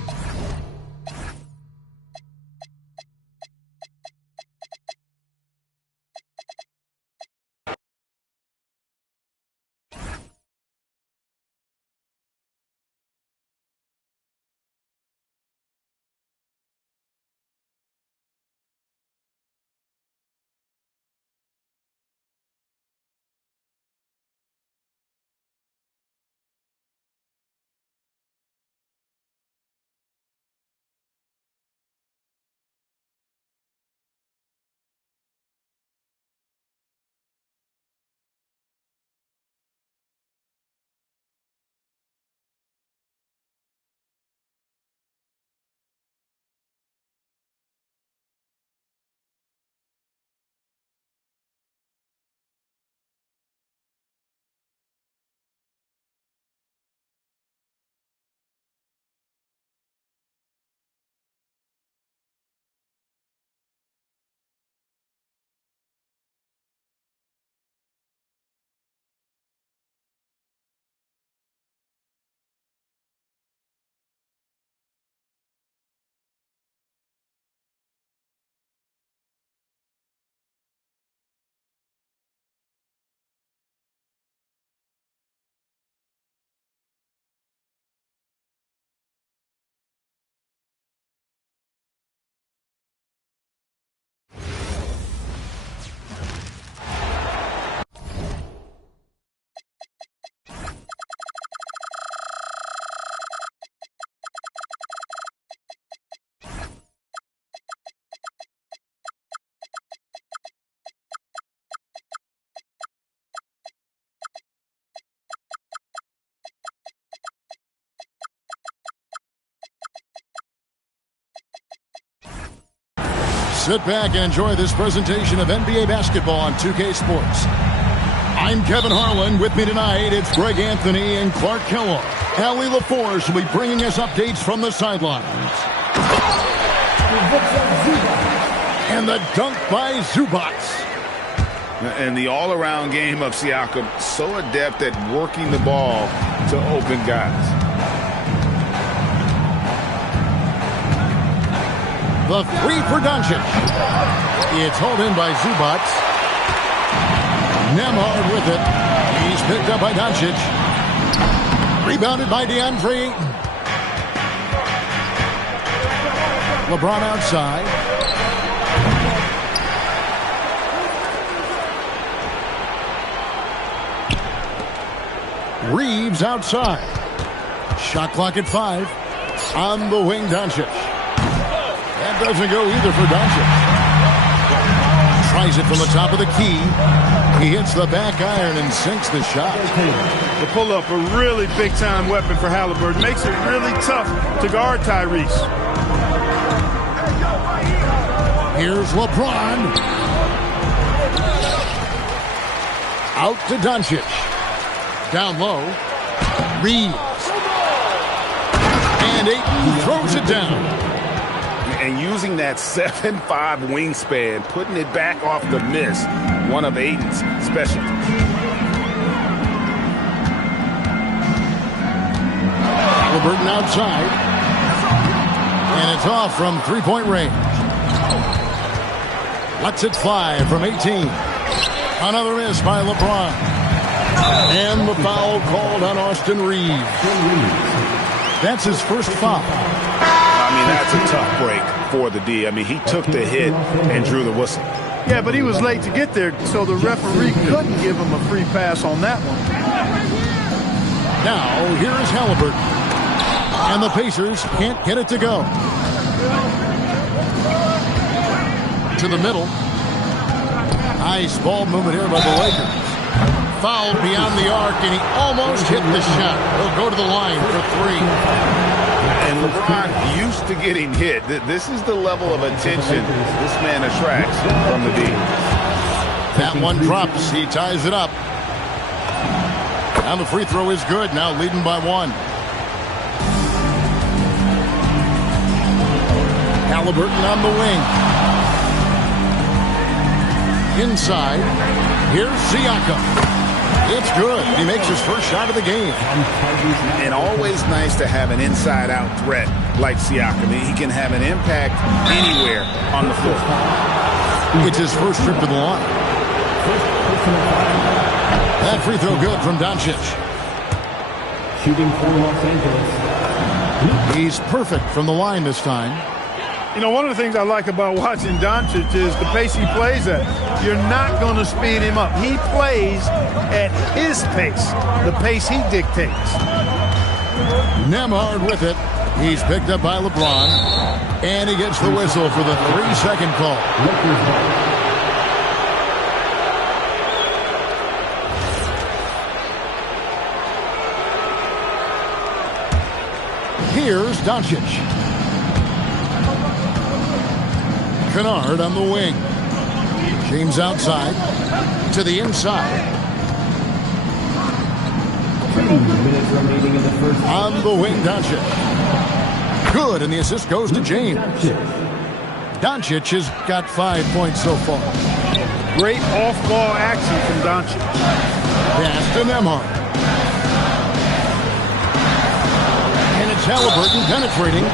Sit back and enjoy this presentation of NBA basketball on 2K Sports. I'm Kevin Harlan. With me tonight, it's Greg Anthony and Clark Kellogg. Allie LaForce will be bringing us updates from the sidelines. And the dunk by Zubac. And the all-around game of Siakam, so adept at working the ball to open guys. The three for Doncic. It's hauled in by Zubac. Nembhard with it. He's picked up by Doncic. Rebounded by DeAndre Ayton. LeBron outside. Reeves outside. Shot clock at 5. On the wing, Doncic. That doesn't go either for Doncic. Tries it from the top of the key. He hits the back iron and sinks the shot. The pull-up, a really big-time weapon for Halliburton. Makes it really tough to guard Tyrese. Here's LeBron. Out to Doncic. Down low. Reeves. And Ayton throws it down. And using that 7'5 wingspan, putting it back off the miss, one of Ayton's specialties. Halliburton outside. And it's off from three-point range. Lets it fly from 18. Another miss by LeBron. And the foul called on Austin Reeves. That's his first foul. I mean, that's a tough break for the D. I mean, he took the hit and drew the whistle. Yeah, but he was late to get there, so the referee couldn't give him a free pass on that one. Now, here is Halliburton. And the Pacers can't get it to go. To the middle. Nice ball movement here by the Lakers. Fouled beyond the arc, and he almost hit the shot. He'll go to the line for 3. And LeBron used to getting hit. This is the level of attention this man attracts from the D. That one drops. He ties it up. And the free throw is good. Now leading by 1. Halliburton on the wing. Inside. Here's Siakam. It's good. He makes his first shot of the game. And always nice to have an inside-out threat like Siakam. He can have an impact anywhere on the floor. It's his first trip to the line. That free throw good from Doncic. Shooting for Los Angeles. He's perfect from the line this time. You know, one of the things I like about watching Doncic is the pace he plays at. You're not going to speed him up. He plays at his pace, the pace he dictates. Nembhard with it. He's picked up by LeBron. And he gets the whistle for the 3-second call. Here's Doncic. Kennard on the wing. James outside. To the inside. 2 minutes remaining in the first. On the wing, Doncic. Good, and the assist goes to James. Doncic has got 5 points so far. Great off-ball action from Doncic. Pass to Nembhard. And it's Halliburton penetrating.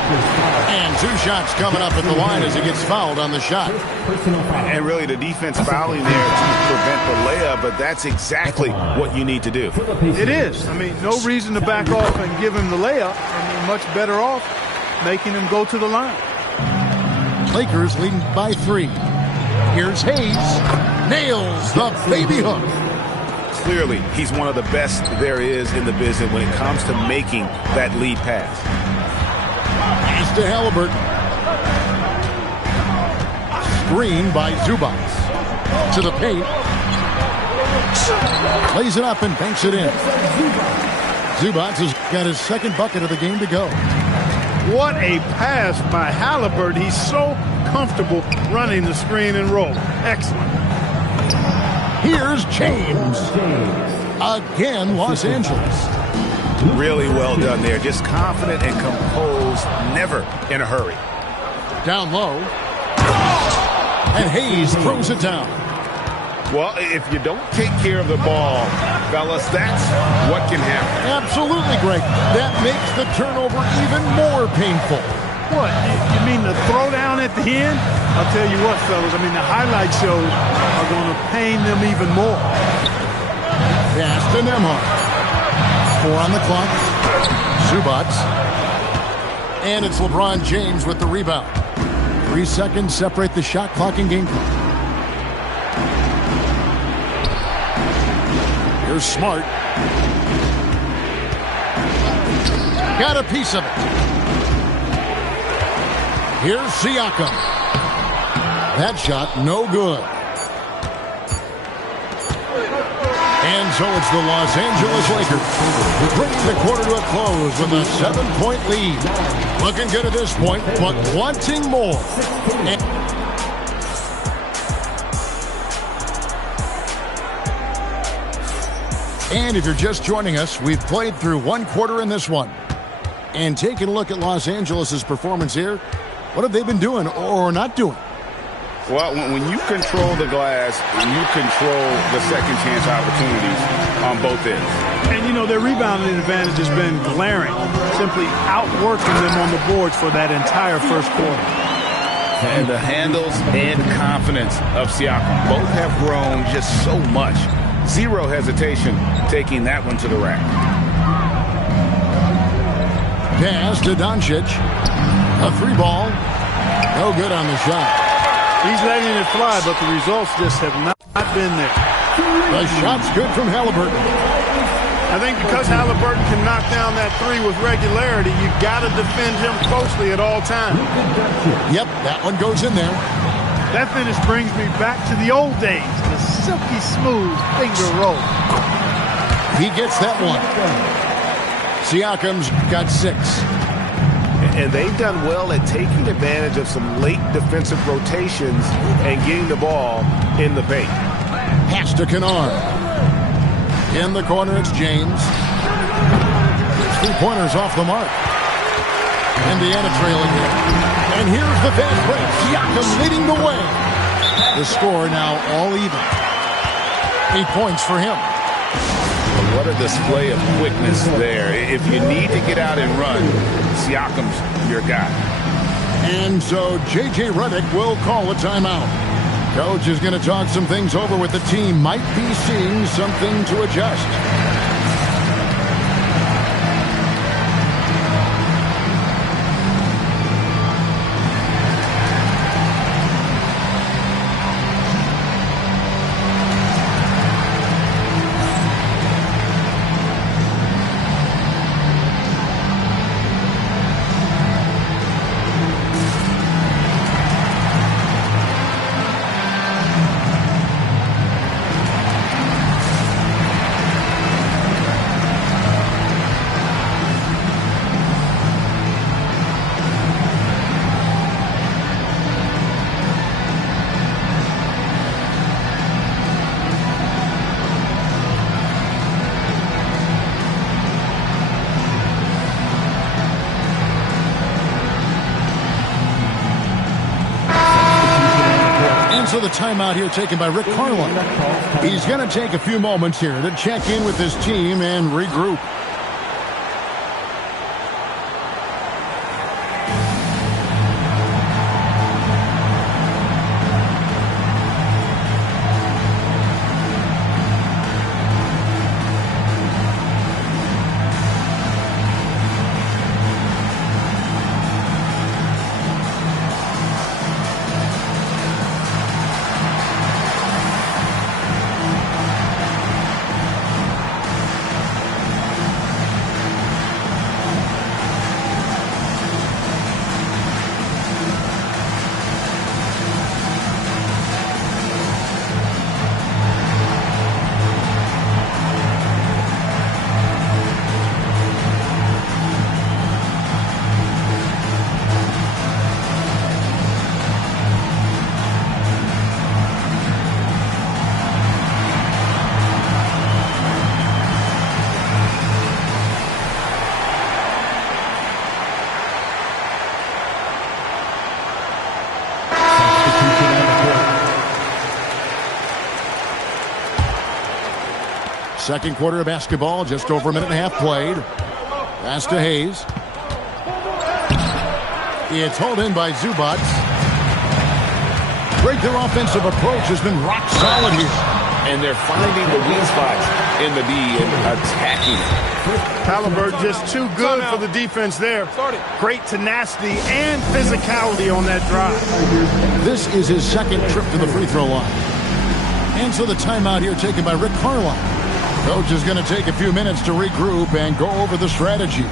And 2 shots coming up at the line as he gets fouled on the shot. And really the defense fouling there to prevent the layup, but that's exactly what you need to do. It is. I mean, no reason to back off and give him the layup. I mean, much better off making him go to the line. Lakers leading by 3. Here's Hayes. Nails the baby hook. Clearly, he's one of the best there is in the business when it comes to making that lead pass. Pass to Halliburton. Screen by Zubac. To the paint. Lays it up and banks it in. Zubac has got his second bucket of the game to go. What a pass by Halliburton. He's so comfortable running the screen and roll. Excellent. Here's James. Again, Los Angeles. Really well done there. Just confident and composed, never in a hurry. Down low. And Hayes throws it down. Well, if you don't take care of the ball, fellas, that's what can happen. Absolutely, Greg. That makes the turnover even more painful. What? You mean the throwdown at the end? I'll tell you what, fellas. I mean, the highlight shows are going to pain them even more. Pass to Nembhard. 4 on the clock. Zubac. And it's LeBron James with the rebound. 3 seconds separate the shot clock and game clock. Here's Smart. Got a piece of it. Here's Siakam. That shot, no good. And so it's the Los Angeles Lakers bringing the quarter to a close with a 7-point lead. Looking good at this point, but wanting more. And if you're just joining us, we've played through 1 quarter in this one. And taking a look at Los Angeles' performance here, what have they been doing or not doing? Well, when you control the glass, you control the second chance opportunities on both ends. And, you know, their rebounding advantage has been glaring, simply outworking them on the boards for that entire first quarter. And the handles and confidence of Siakam both have grown just so much. Zero hesitation taking that one to the rack. Pass to Doncic. A 3-ball. No good on the shot. He's letting it fly, but the results just have not been there. The shot's good from Halliburton. I think because Halliburton can knock down that 3 with regularity, you got to defend him closely at all times. Yep, that one goes in there. That finish brings me back to the old days, the silky smooth finger roll. He gets that one. Siakam's got 6. And they've done well at taking advantage of some late defensive rotations and getting the ball in the paint. Pass to Kennard. In the corner, it's James. 3-pointers off the mark. Indiana trailing here. And here's the fast break. Siakam leading the way. The score now all even. 8 points for him. What a display of quickness there. If you need to get out and run, Siakam's your guy. And so J.J. Redick will call a timeout. Coach is going to talk some things over with the team. Might be seeing something to adjust. So the timeout here taken by Rick Carlisle. He's going to take a few moments here to check in with his team and regroup. Second quarter of basketball, just over a minute and a half played. Pass to Hayes. It's hauled in by Zubac. Great, their offensive approach has been rock solid here. And they're finding the weak spots in the D and attacking it. Halliburton just too good for the defense there. Great tenacity and physicality on that drive. This is his second trip to the free throw line. And so the timeout here taken by Rick Carlisle. Coach is going to take a few minutes to regroup and go over the strategy.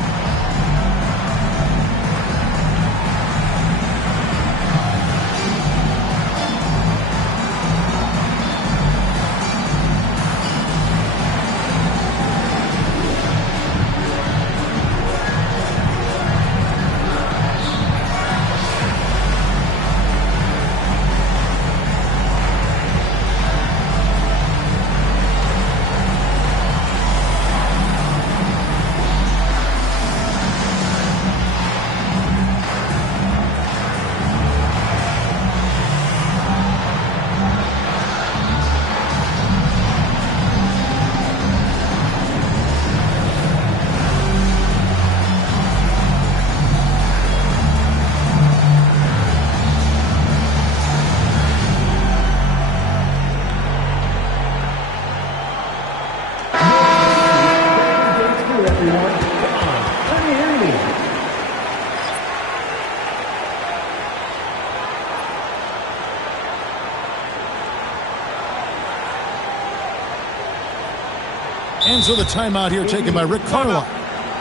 And so the timeout here taken by Rick Carlisle.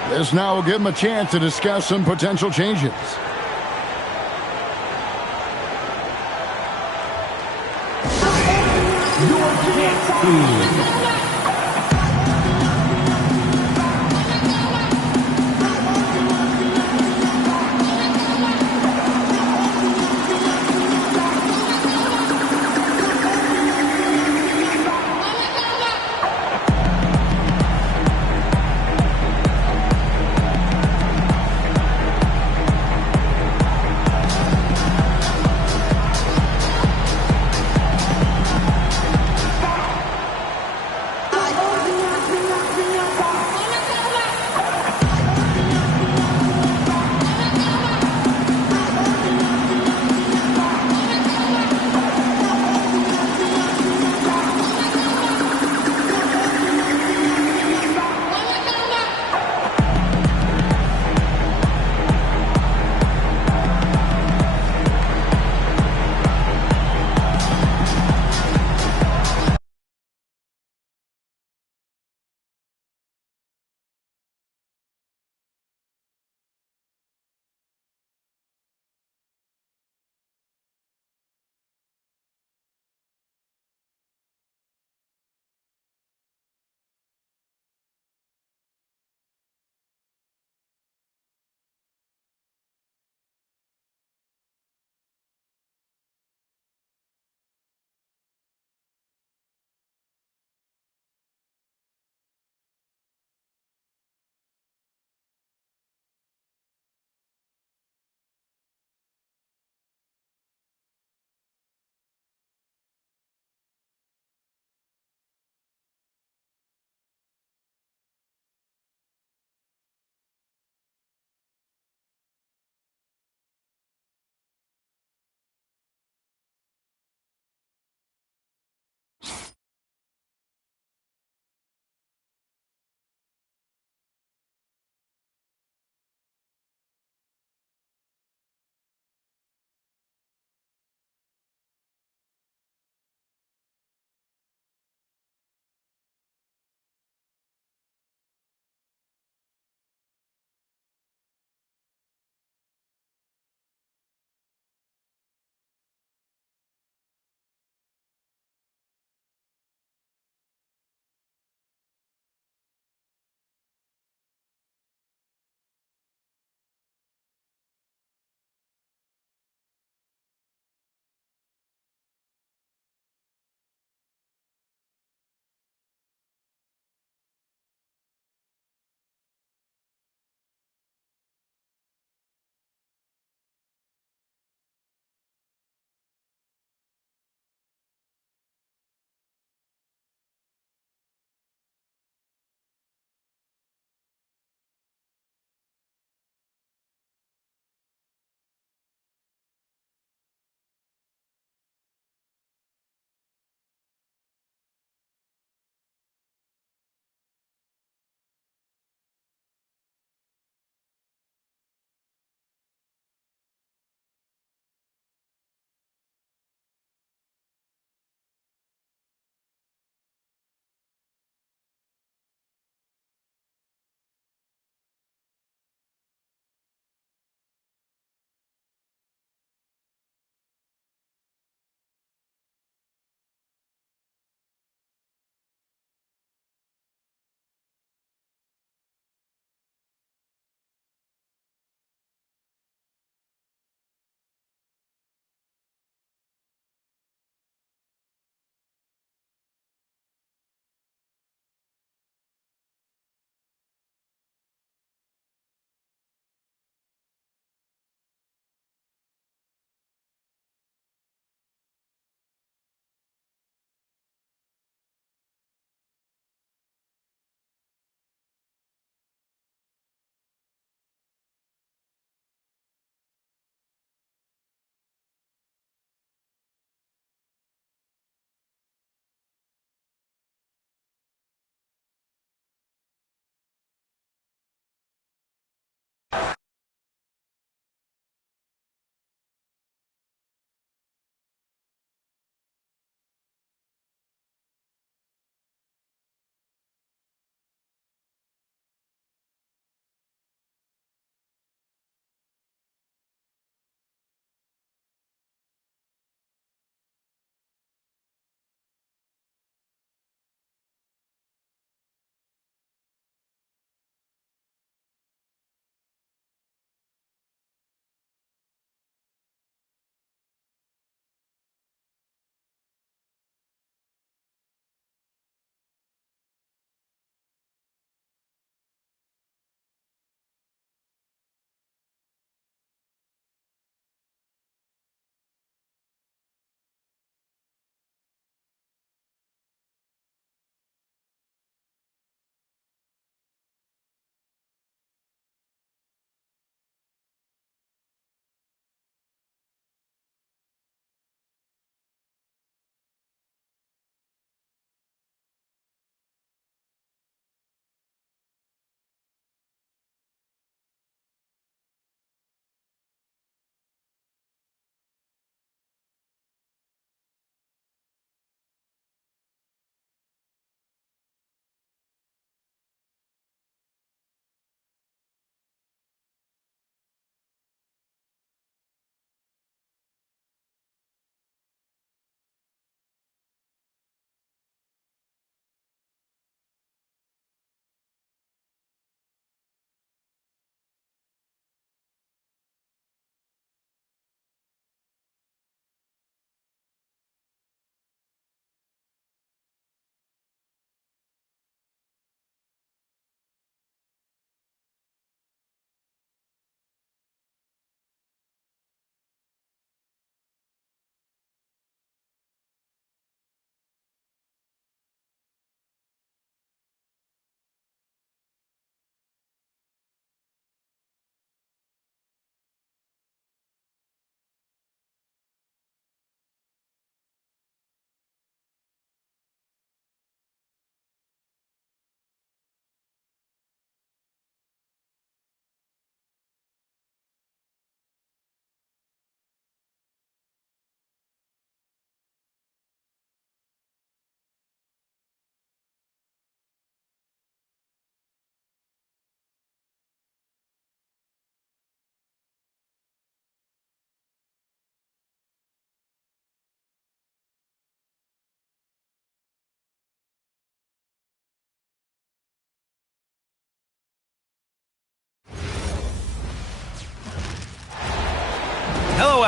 This now will give him a chance to discuss some potential changes.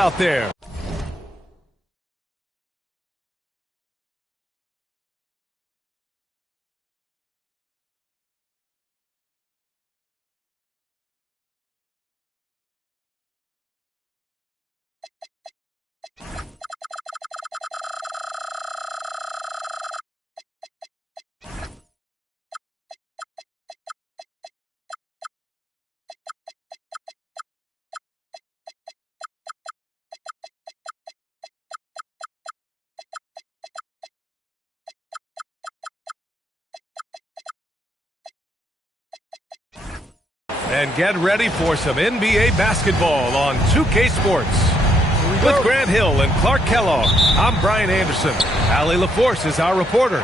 out there. And get ready for some NBA basketball on 2K Sports. With Grant Hill and Clark Kellogg, I'm Brian Anderson. Allie LaForce is our reporter.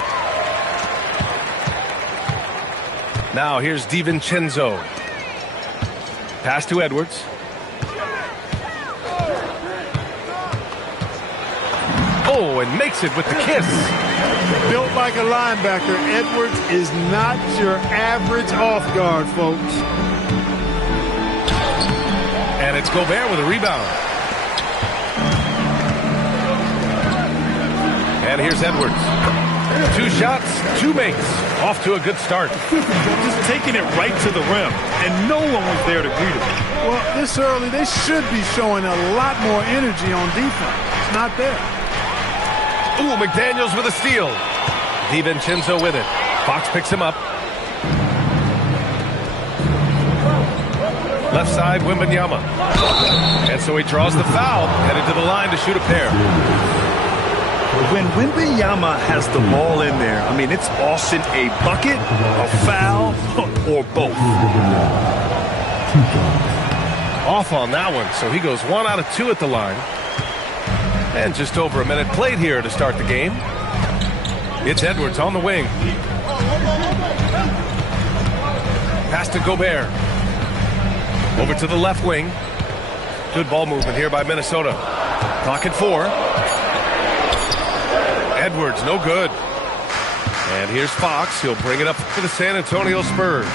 Now here's DiVincenzo. Pass to Edwards. Oh, and makes it with the kiss. Built like a linebacker, Edwards is not your average off guard, folks. And it's Gobert with a rebound. And here's Edwards. 2 shots, 2 makes. Off to a good start. Just taking it right to the rim, and no one was there to greet him. Well, this early, they should be showing a lot more energy on defense. It's not there. Ooh, McDaniels with a steal. DiVincenzo with it. Fox picks him up. Left side, Wembanyama. And so he draws the foul, headed to the line to shoot a pair. When Wembanyama has the ball in there, I mean, it's often a bucket, a foul, or both. Off on that one, so he goes 1 out of 2 at the line. And just over a minute played here to start the game. It's Edwards on the wing. Pass to Gobert. Over to the left wing. Good ball movement here by Minnesota. Clock at 4. Edwards, no good. And here's Fox. He'll bring it up for the San Antonio Spurs.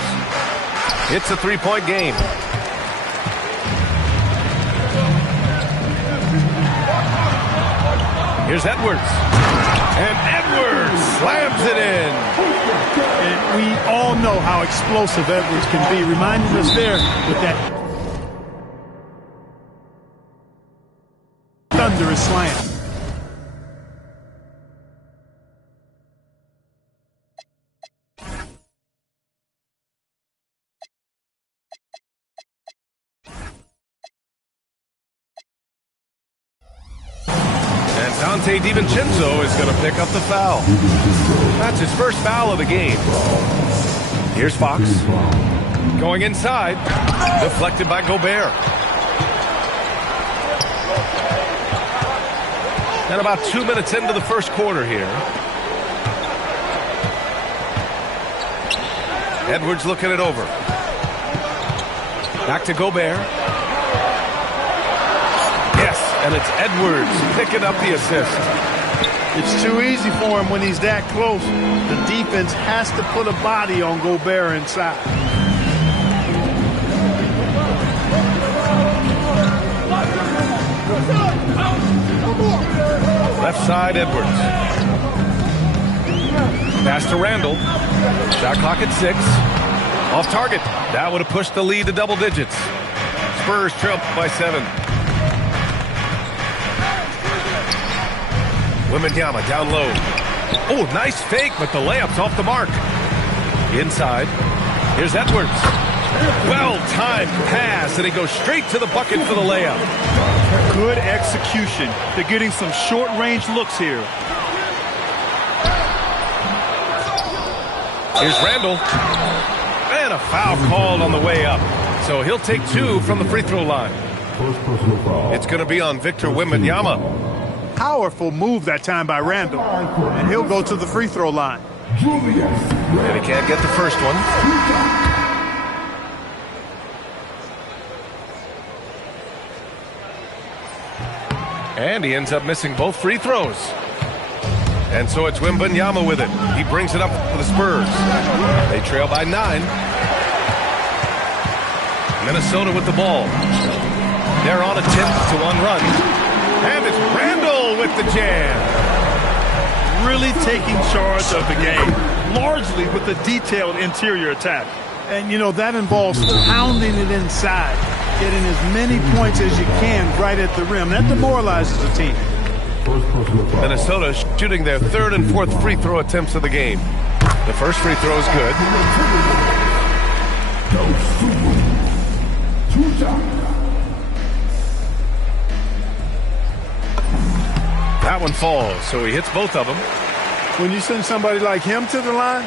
It's a 3-point game. Here's Edwards. And Edwards slams it in. And we all know how explosive Edwards can be. Reminded us there with that thunderous slam. Dante DiVincenzo is going to pick up the foul. That's his first foul of the game. Here's Fox. Going inside. Deflected by Gobert. And about 2 minutes into the first quarter here. Edwards looking it over. Back to Gobert. And it's Edwards picking up the assist. It's too easy for him when he's that close. The defense has to put a body on Gobert inside. Left side, Edwards. Pass to Randall. Shot clock at 6. Off target. That would have pushed the lead to double digits. Spurs trail by 7. Wembanyama down low. Oh, nice fake, but the layup's off the mark. Inside. Here's Edwards. Well-timed pass, and he goes straight to the bucket for the layup. Good execution. They're getting some short-range looks here. Here's Randall. And a foul called on the way up. So he'll take 2 from the free throw line. It's going to be on Victor Wembanyama. Powerful move that time by Randall. And he'll go to the free throw line. And he can't get the first one. And he ends up missing both free throws. And so it's Wembanyama with it. He brings it up for the Spurs. They trail by 9. Minnesota with the ball. They're on a 10-1 run. And it's Randall with the jam. Really taking charge of the game, largely with the detailed interior attack. And, you know, that involves pounding it inside, getting as many points as you can right at the rim. That demoralizes the team. Minnesota shooting their third and fourth free throw attempts of the game. The first free throw is good. That one falls, so he hits both of them. When you send somebody like him to the line,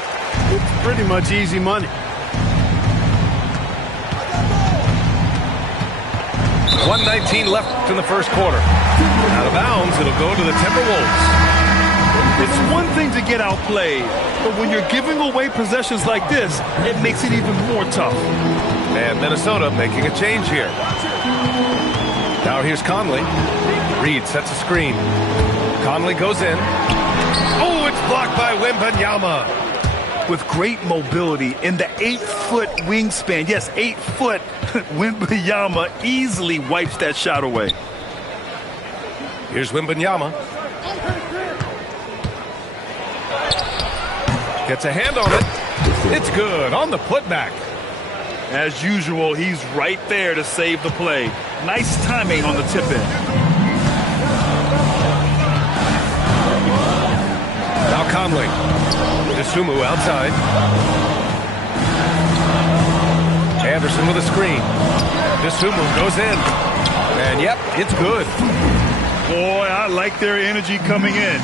it's pretty much easy money. 1:19 left in the first quarter. Out of bounds, it'll go to the Timberwolves. It's one thing to get outplayed, but when you're giving away possessions like this, it makes it even more tough. And Minnesota making a change here. Now here's Conley. Reed sets a screen. Conley goes in. Oh, it's blocked by Wembanyama. With great mobility in the 8-foot wingspan, yes, 8 foot, Wembanyama easily wipes that shot away. Here's Wembanyama. Gets a hand on it. It's good on the putback. As usual, he's right there to save the play. Nice timing on the tip in. Now Conley. Dosunmu outside. Anderson with a screen. Dosunmu goes in. And yep, it's good. Boy, I like their energy coming in.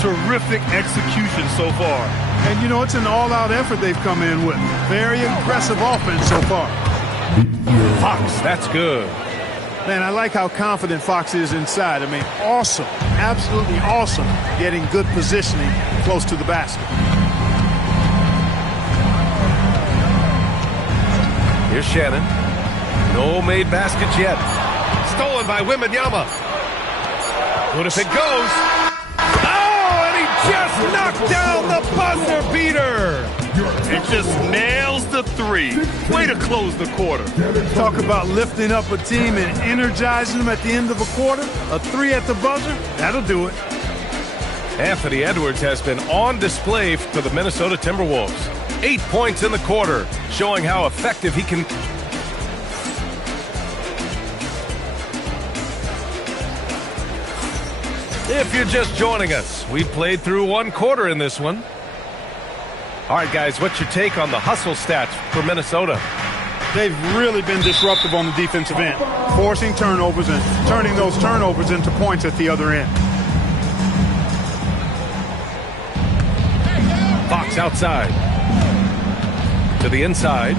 Terrific execution so far. And, you know, it's an all-out effort they've come in with. Very aggressive offense so far. Fox, that's good. Man, I like how confident Fox is inside. I mean, awesome. Absolutely awesome getting good positioning close to the basket. Here's Shannon. No made baskets yet. Stolen by Wembanyama. What if it goes? Oh, and he just knocked down the buzzer beater. It just nails the three. Way to close the quarter. Talk about lifting up a team and energizing them at the end of a quarter. A three at the buzzer, that'll do it. Anthony Edwards has been on display for the Minnesota Timberwolves. 8 points in the quarter, showing how effective he can. If you're just joining us, we played through one quarter in this one. All right, guys, what's your take on the hustle stats for Minnesota? They've really been disruptive on the defensive end, forcing turnovers and turning those turnovers into points at the other end. Fox outside. To the inside.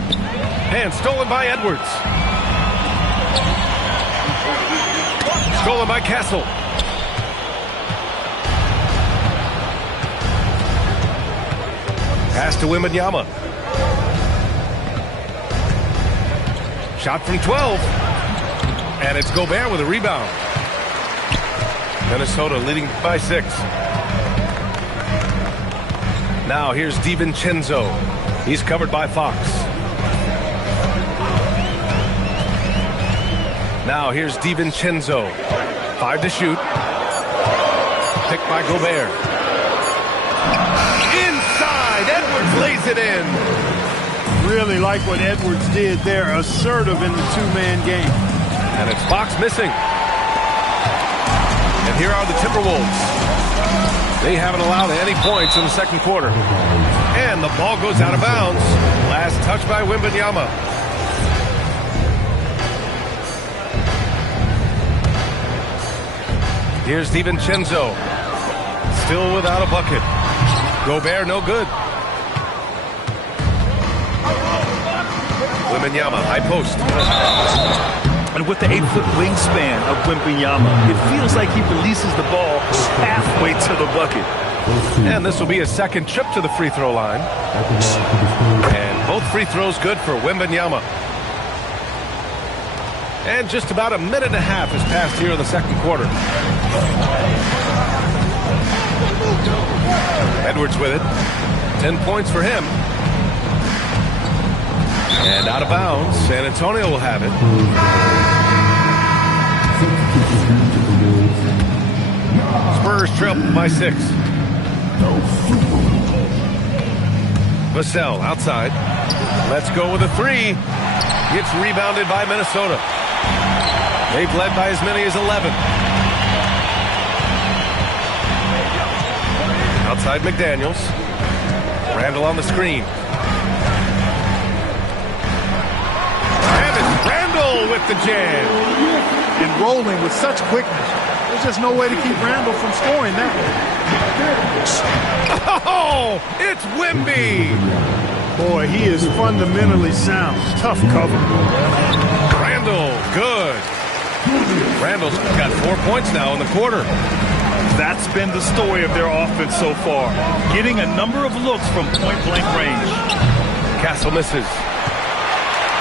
And stolen by Edwards. Stolen by Castle. Pass to Wembanyama. Shot from 12. And it's Gobert with a rebound. Minnesota leading by 6. Now here's DiVincenzo. He's covered by Fox. Now here's DiVincenzo. 5 to shoot. Picked by Gobert. Inside, Edwards lays it in. Really like what Edwards did there. Assertive in the two-man game. And it's Fox missing. And here are the Timberwolves. They haven't allowed any points in the second quarter. And the ball goes out of bounds. Last touch by Wembanyama. Here's DiVincenzo. Still without a bucket. Gobert no good. Wembanyama, high post. And with the 8-foot wingspan of Wembanyama, it feels like he releases the ball halfway to the bucket. And this will be his second trip to the free throw line. And both free throws good for Wembanyama. And just about a minute and a half has passed here in the second quarter. Edwards with it. 10 points for him. And out of bounds. San Antonio will have it. Spurs trail by 6. Vassell outside. Let's go with a 3. It's rebounded by Minnesota. They've led by as many as 11. Outside McDaniels. Randall on the screen. And it's Randall with the jam. And rolling with such quickness. There's just no way to keep Randall from scoring that one. Oh, it's Wemby. Boy, he is fundamentally sound. Tough cover. Randall, good. Randall's got 4 points now in the quarter. That's been the story of their offense so far. Getting a number of looks from point-blank range. Castle misses.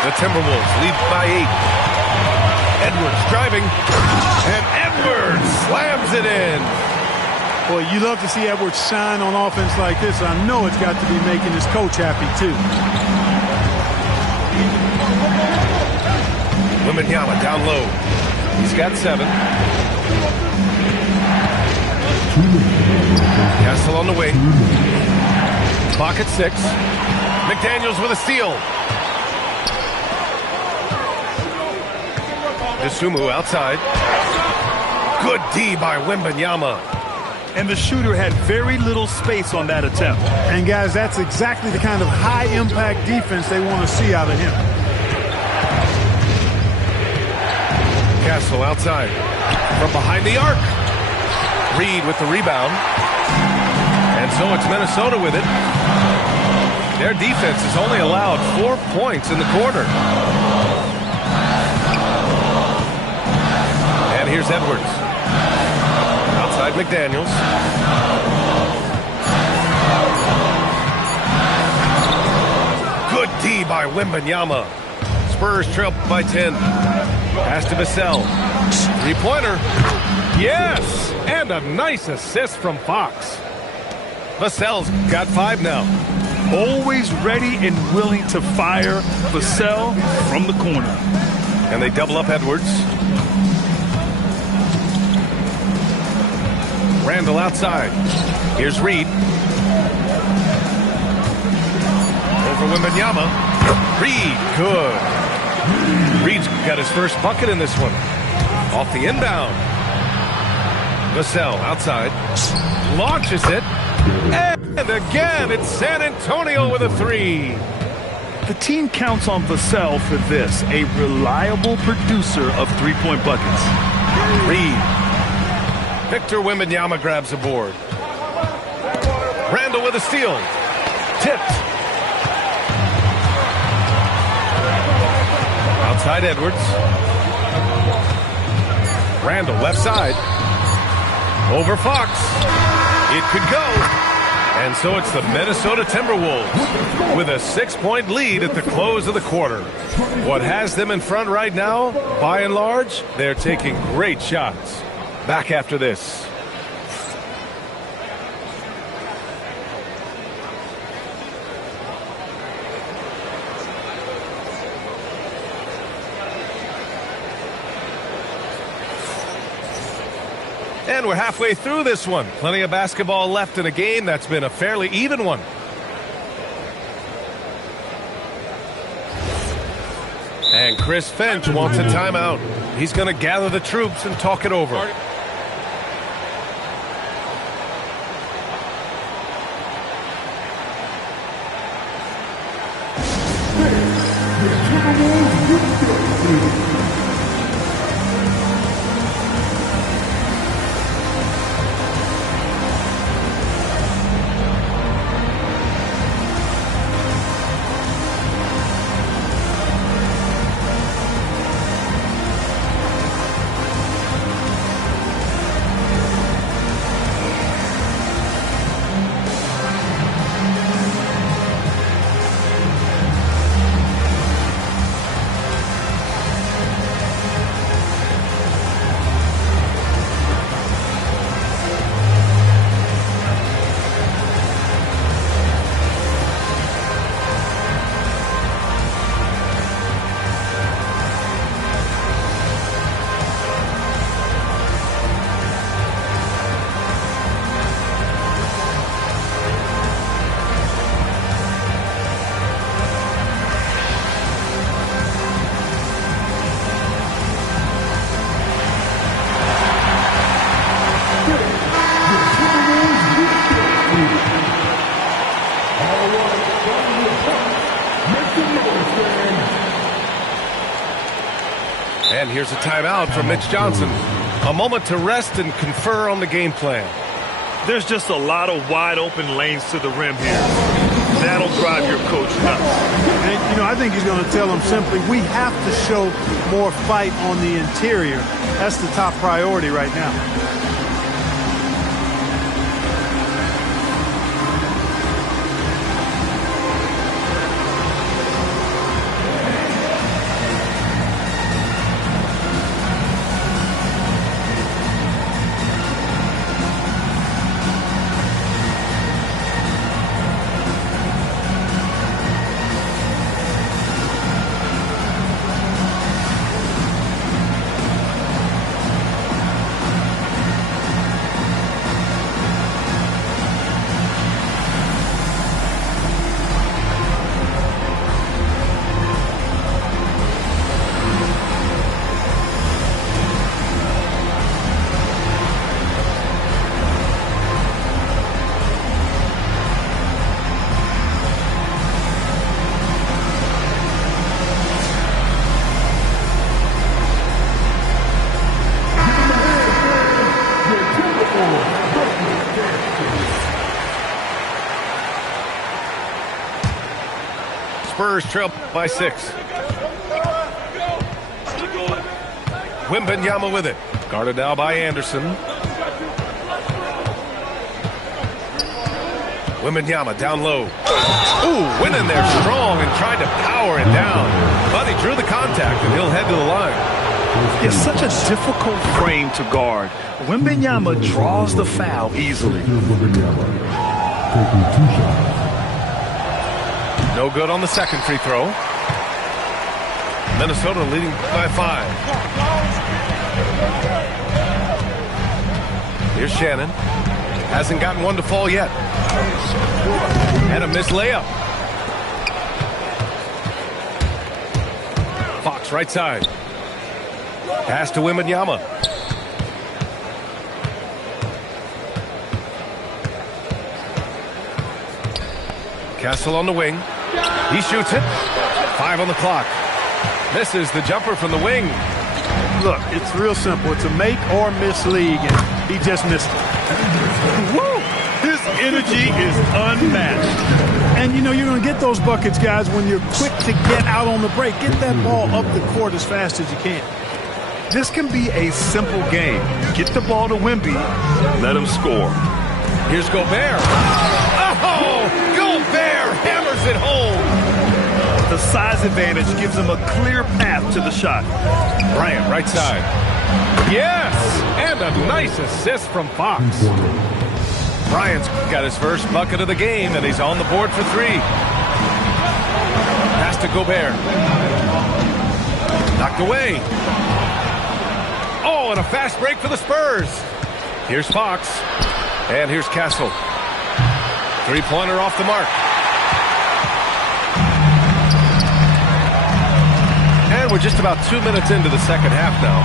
The Timberwolves lead by 8. Edwards driving. And Edwards slams it in. Boy, you love to see Edwards shine on offense like this. I know it's got to be making his coach happy, too. Wembanyama down low. He's got 7. Castle on the way. Clock at 6. McDaniels with a steal. Dosunmu outside. Good D by Wembanyama. And the shooter had very little space on that attempt. And, guys, that's exactly the kind of high-impact defense they want to see out of him. Castle outside. From behind the arc. Reed with the rebound. And so it's Minnesota with it. Their defense has only allowed 4 points in the quarter. And here's Edwards. Outside McDaniels. Good D by Wembanyama. Spurs trail by 10. Pass to Vassell. 3-pointer. Yes! And a nice assist from Fox. Vassell's got 5 now. Always ready and willing to fire. Vassell from the corner. And they double up Edwards. Randall outside. Here's Reed. Over Wembanyama. Reed, good. Reed's got his first bucket in this one. Off the inbound. Vassell outside. Launches it. And again, it's San Antonio with a 3. The team counts on Vassell for this, a reliable producer of three-point buckets. Reed. Victor Wembanyama grabs a board. Randall with a steal. Tipped. Outside Edwards. Randall left side. Over Fox. It could go. And so it's the Minnesota Timberwolves with a 6-point lead at the close of the quarter. What has them in front right now, by and large, they're taking great shots. Back after this. And we're halfway through this one. Plenty of basketball left in a game that's been a fairly even one. And Chris Finch wants a timeout. He's going to gather the troops and talk it over. And here's a timeout from Mitch Johnson. A moment to rest and confer on the game plan. There's just a lot of wide open lanes to the rim here. That'll drive your coach nuts. And, you know, I think he's going to tell them simply, we have to show more fight on the interior. That's the top priority right now. Spurs trail by 6. Wembanyama with it. Guarded now by Anderson. Wembanyama down low. Ooh, went in there strong and tried to power it down. But he drew the contact and he'll head to the line. It's such a difficult frame to guard. Wembanyama draws the foul easily. No good on the second free throw. Minnesota leading by 5. Here's Shannon. Hasn't gotten one to fall yet. And a missed layup. Fox right side. Pass to Wembanyama. Castle on the wing. He shoots it. 5 on the clock. Misses the jumper from the wing. Look, it's real simple. It's a make or miss league, and he just missed it. Woo! His energy is unmatched. And, you know, you're going to get those buckets, guys, when you're quick to get out on the break. Get that ball up the court as fast as you can. This can be a simple game. Get the ball to Wemby, let him score. Here's Gobert. Oh, Gobert hammers it home. The size advantage gives him a clear path to the shot. Bryant, right side. Yes! And a nice assist from Fox. Bryant's got his first bucket of the game, and he's on the board for 3. Pass to Gobert. Knocked away. Oh, and a fast break for the Spurs. Here's Fox. And here's Castle. 3-pointer off the mark. And we're just about 2 minutes into the second half now.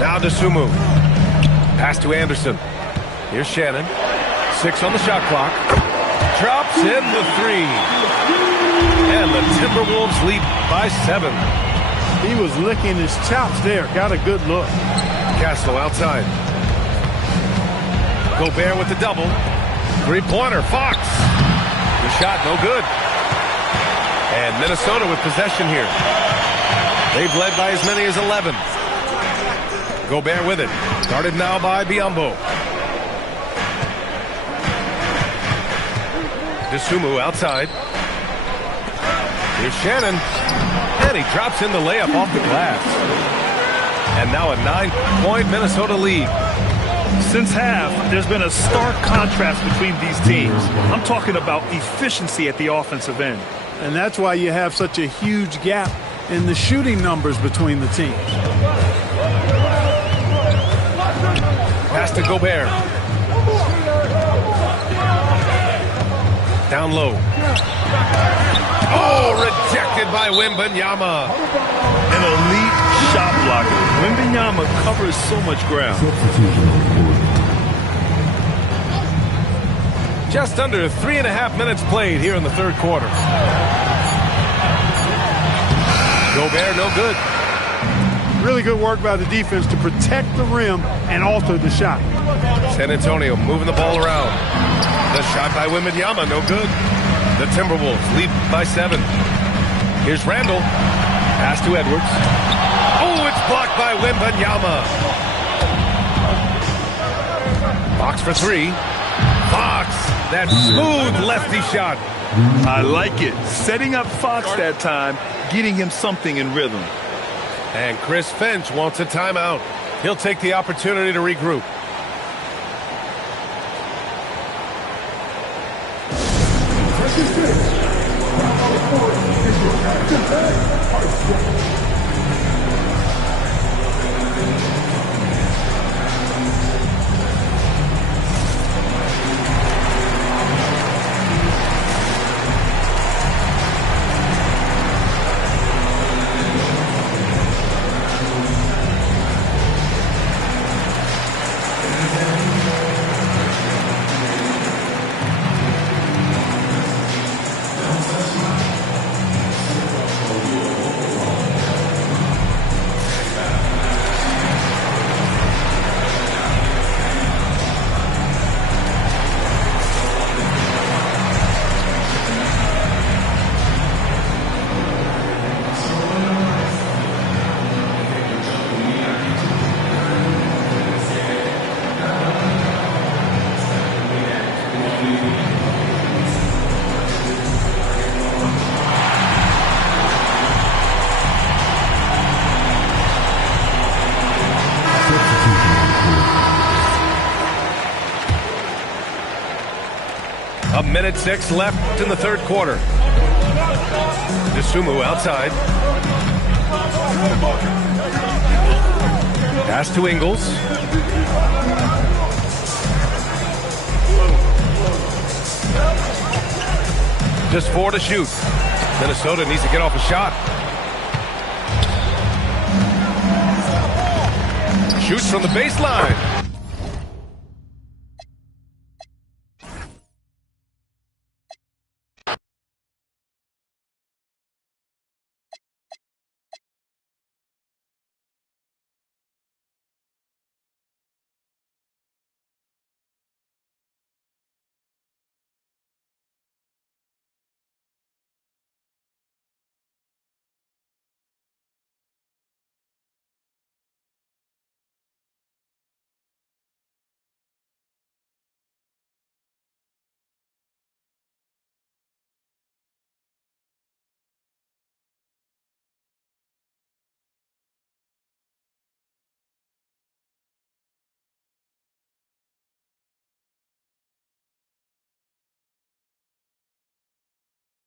Now to Sumu. Pass to Anderson. Here's Shannon. 6 on the shot clock. Drops in the 3. And the Timberwolves lead by 7. He was licking his chops there. Got a good look. Castle outside. Gobert with the double. 3-pointer. Fox. The shot no good. And Minnesota with possession here. They've led by as many as 11. Gobert with it. Started now by Biyombo. Dosunmu outside. Here's Shannon. And he drops in the layup off the glass. And now a 9-point Minnesota lead. Since half, there's been a stark contrast between these teams. I'm talking about efficiency at the offensive end. And that's why you have such a huge gap in the shooting numbers between the teams. Pass to Gobert. Down low. Oh, rejected by Wembanyama. An elite shot blocker. Wembanyama covers so much ground. Just under 3.5 minutes played here in the third quarter. Gobert, no good. Really good work by the defense to protect the rim and alter the shot. San Antonio moving the ball around. The shot by Wembanyama, no good. The Timberwolves lead by 7. Here's Randall. Pass to Edwards. Oh, it's blocked by Wembanyama. Fox for 3. Fox, that smooth lefty shot. I like it. Setting up Fox that time, getting him something in rhythm. And Chris Finch wants a timeout. He'll take the opportunity to regroup. A minute 6 left in the third quarter. Dosunmu outside. Pass to Ingles. Just 4 to shoot. Minnesota needs to get off a shot. Shoots from the baseline.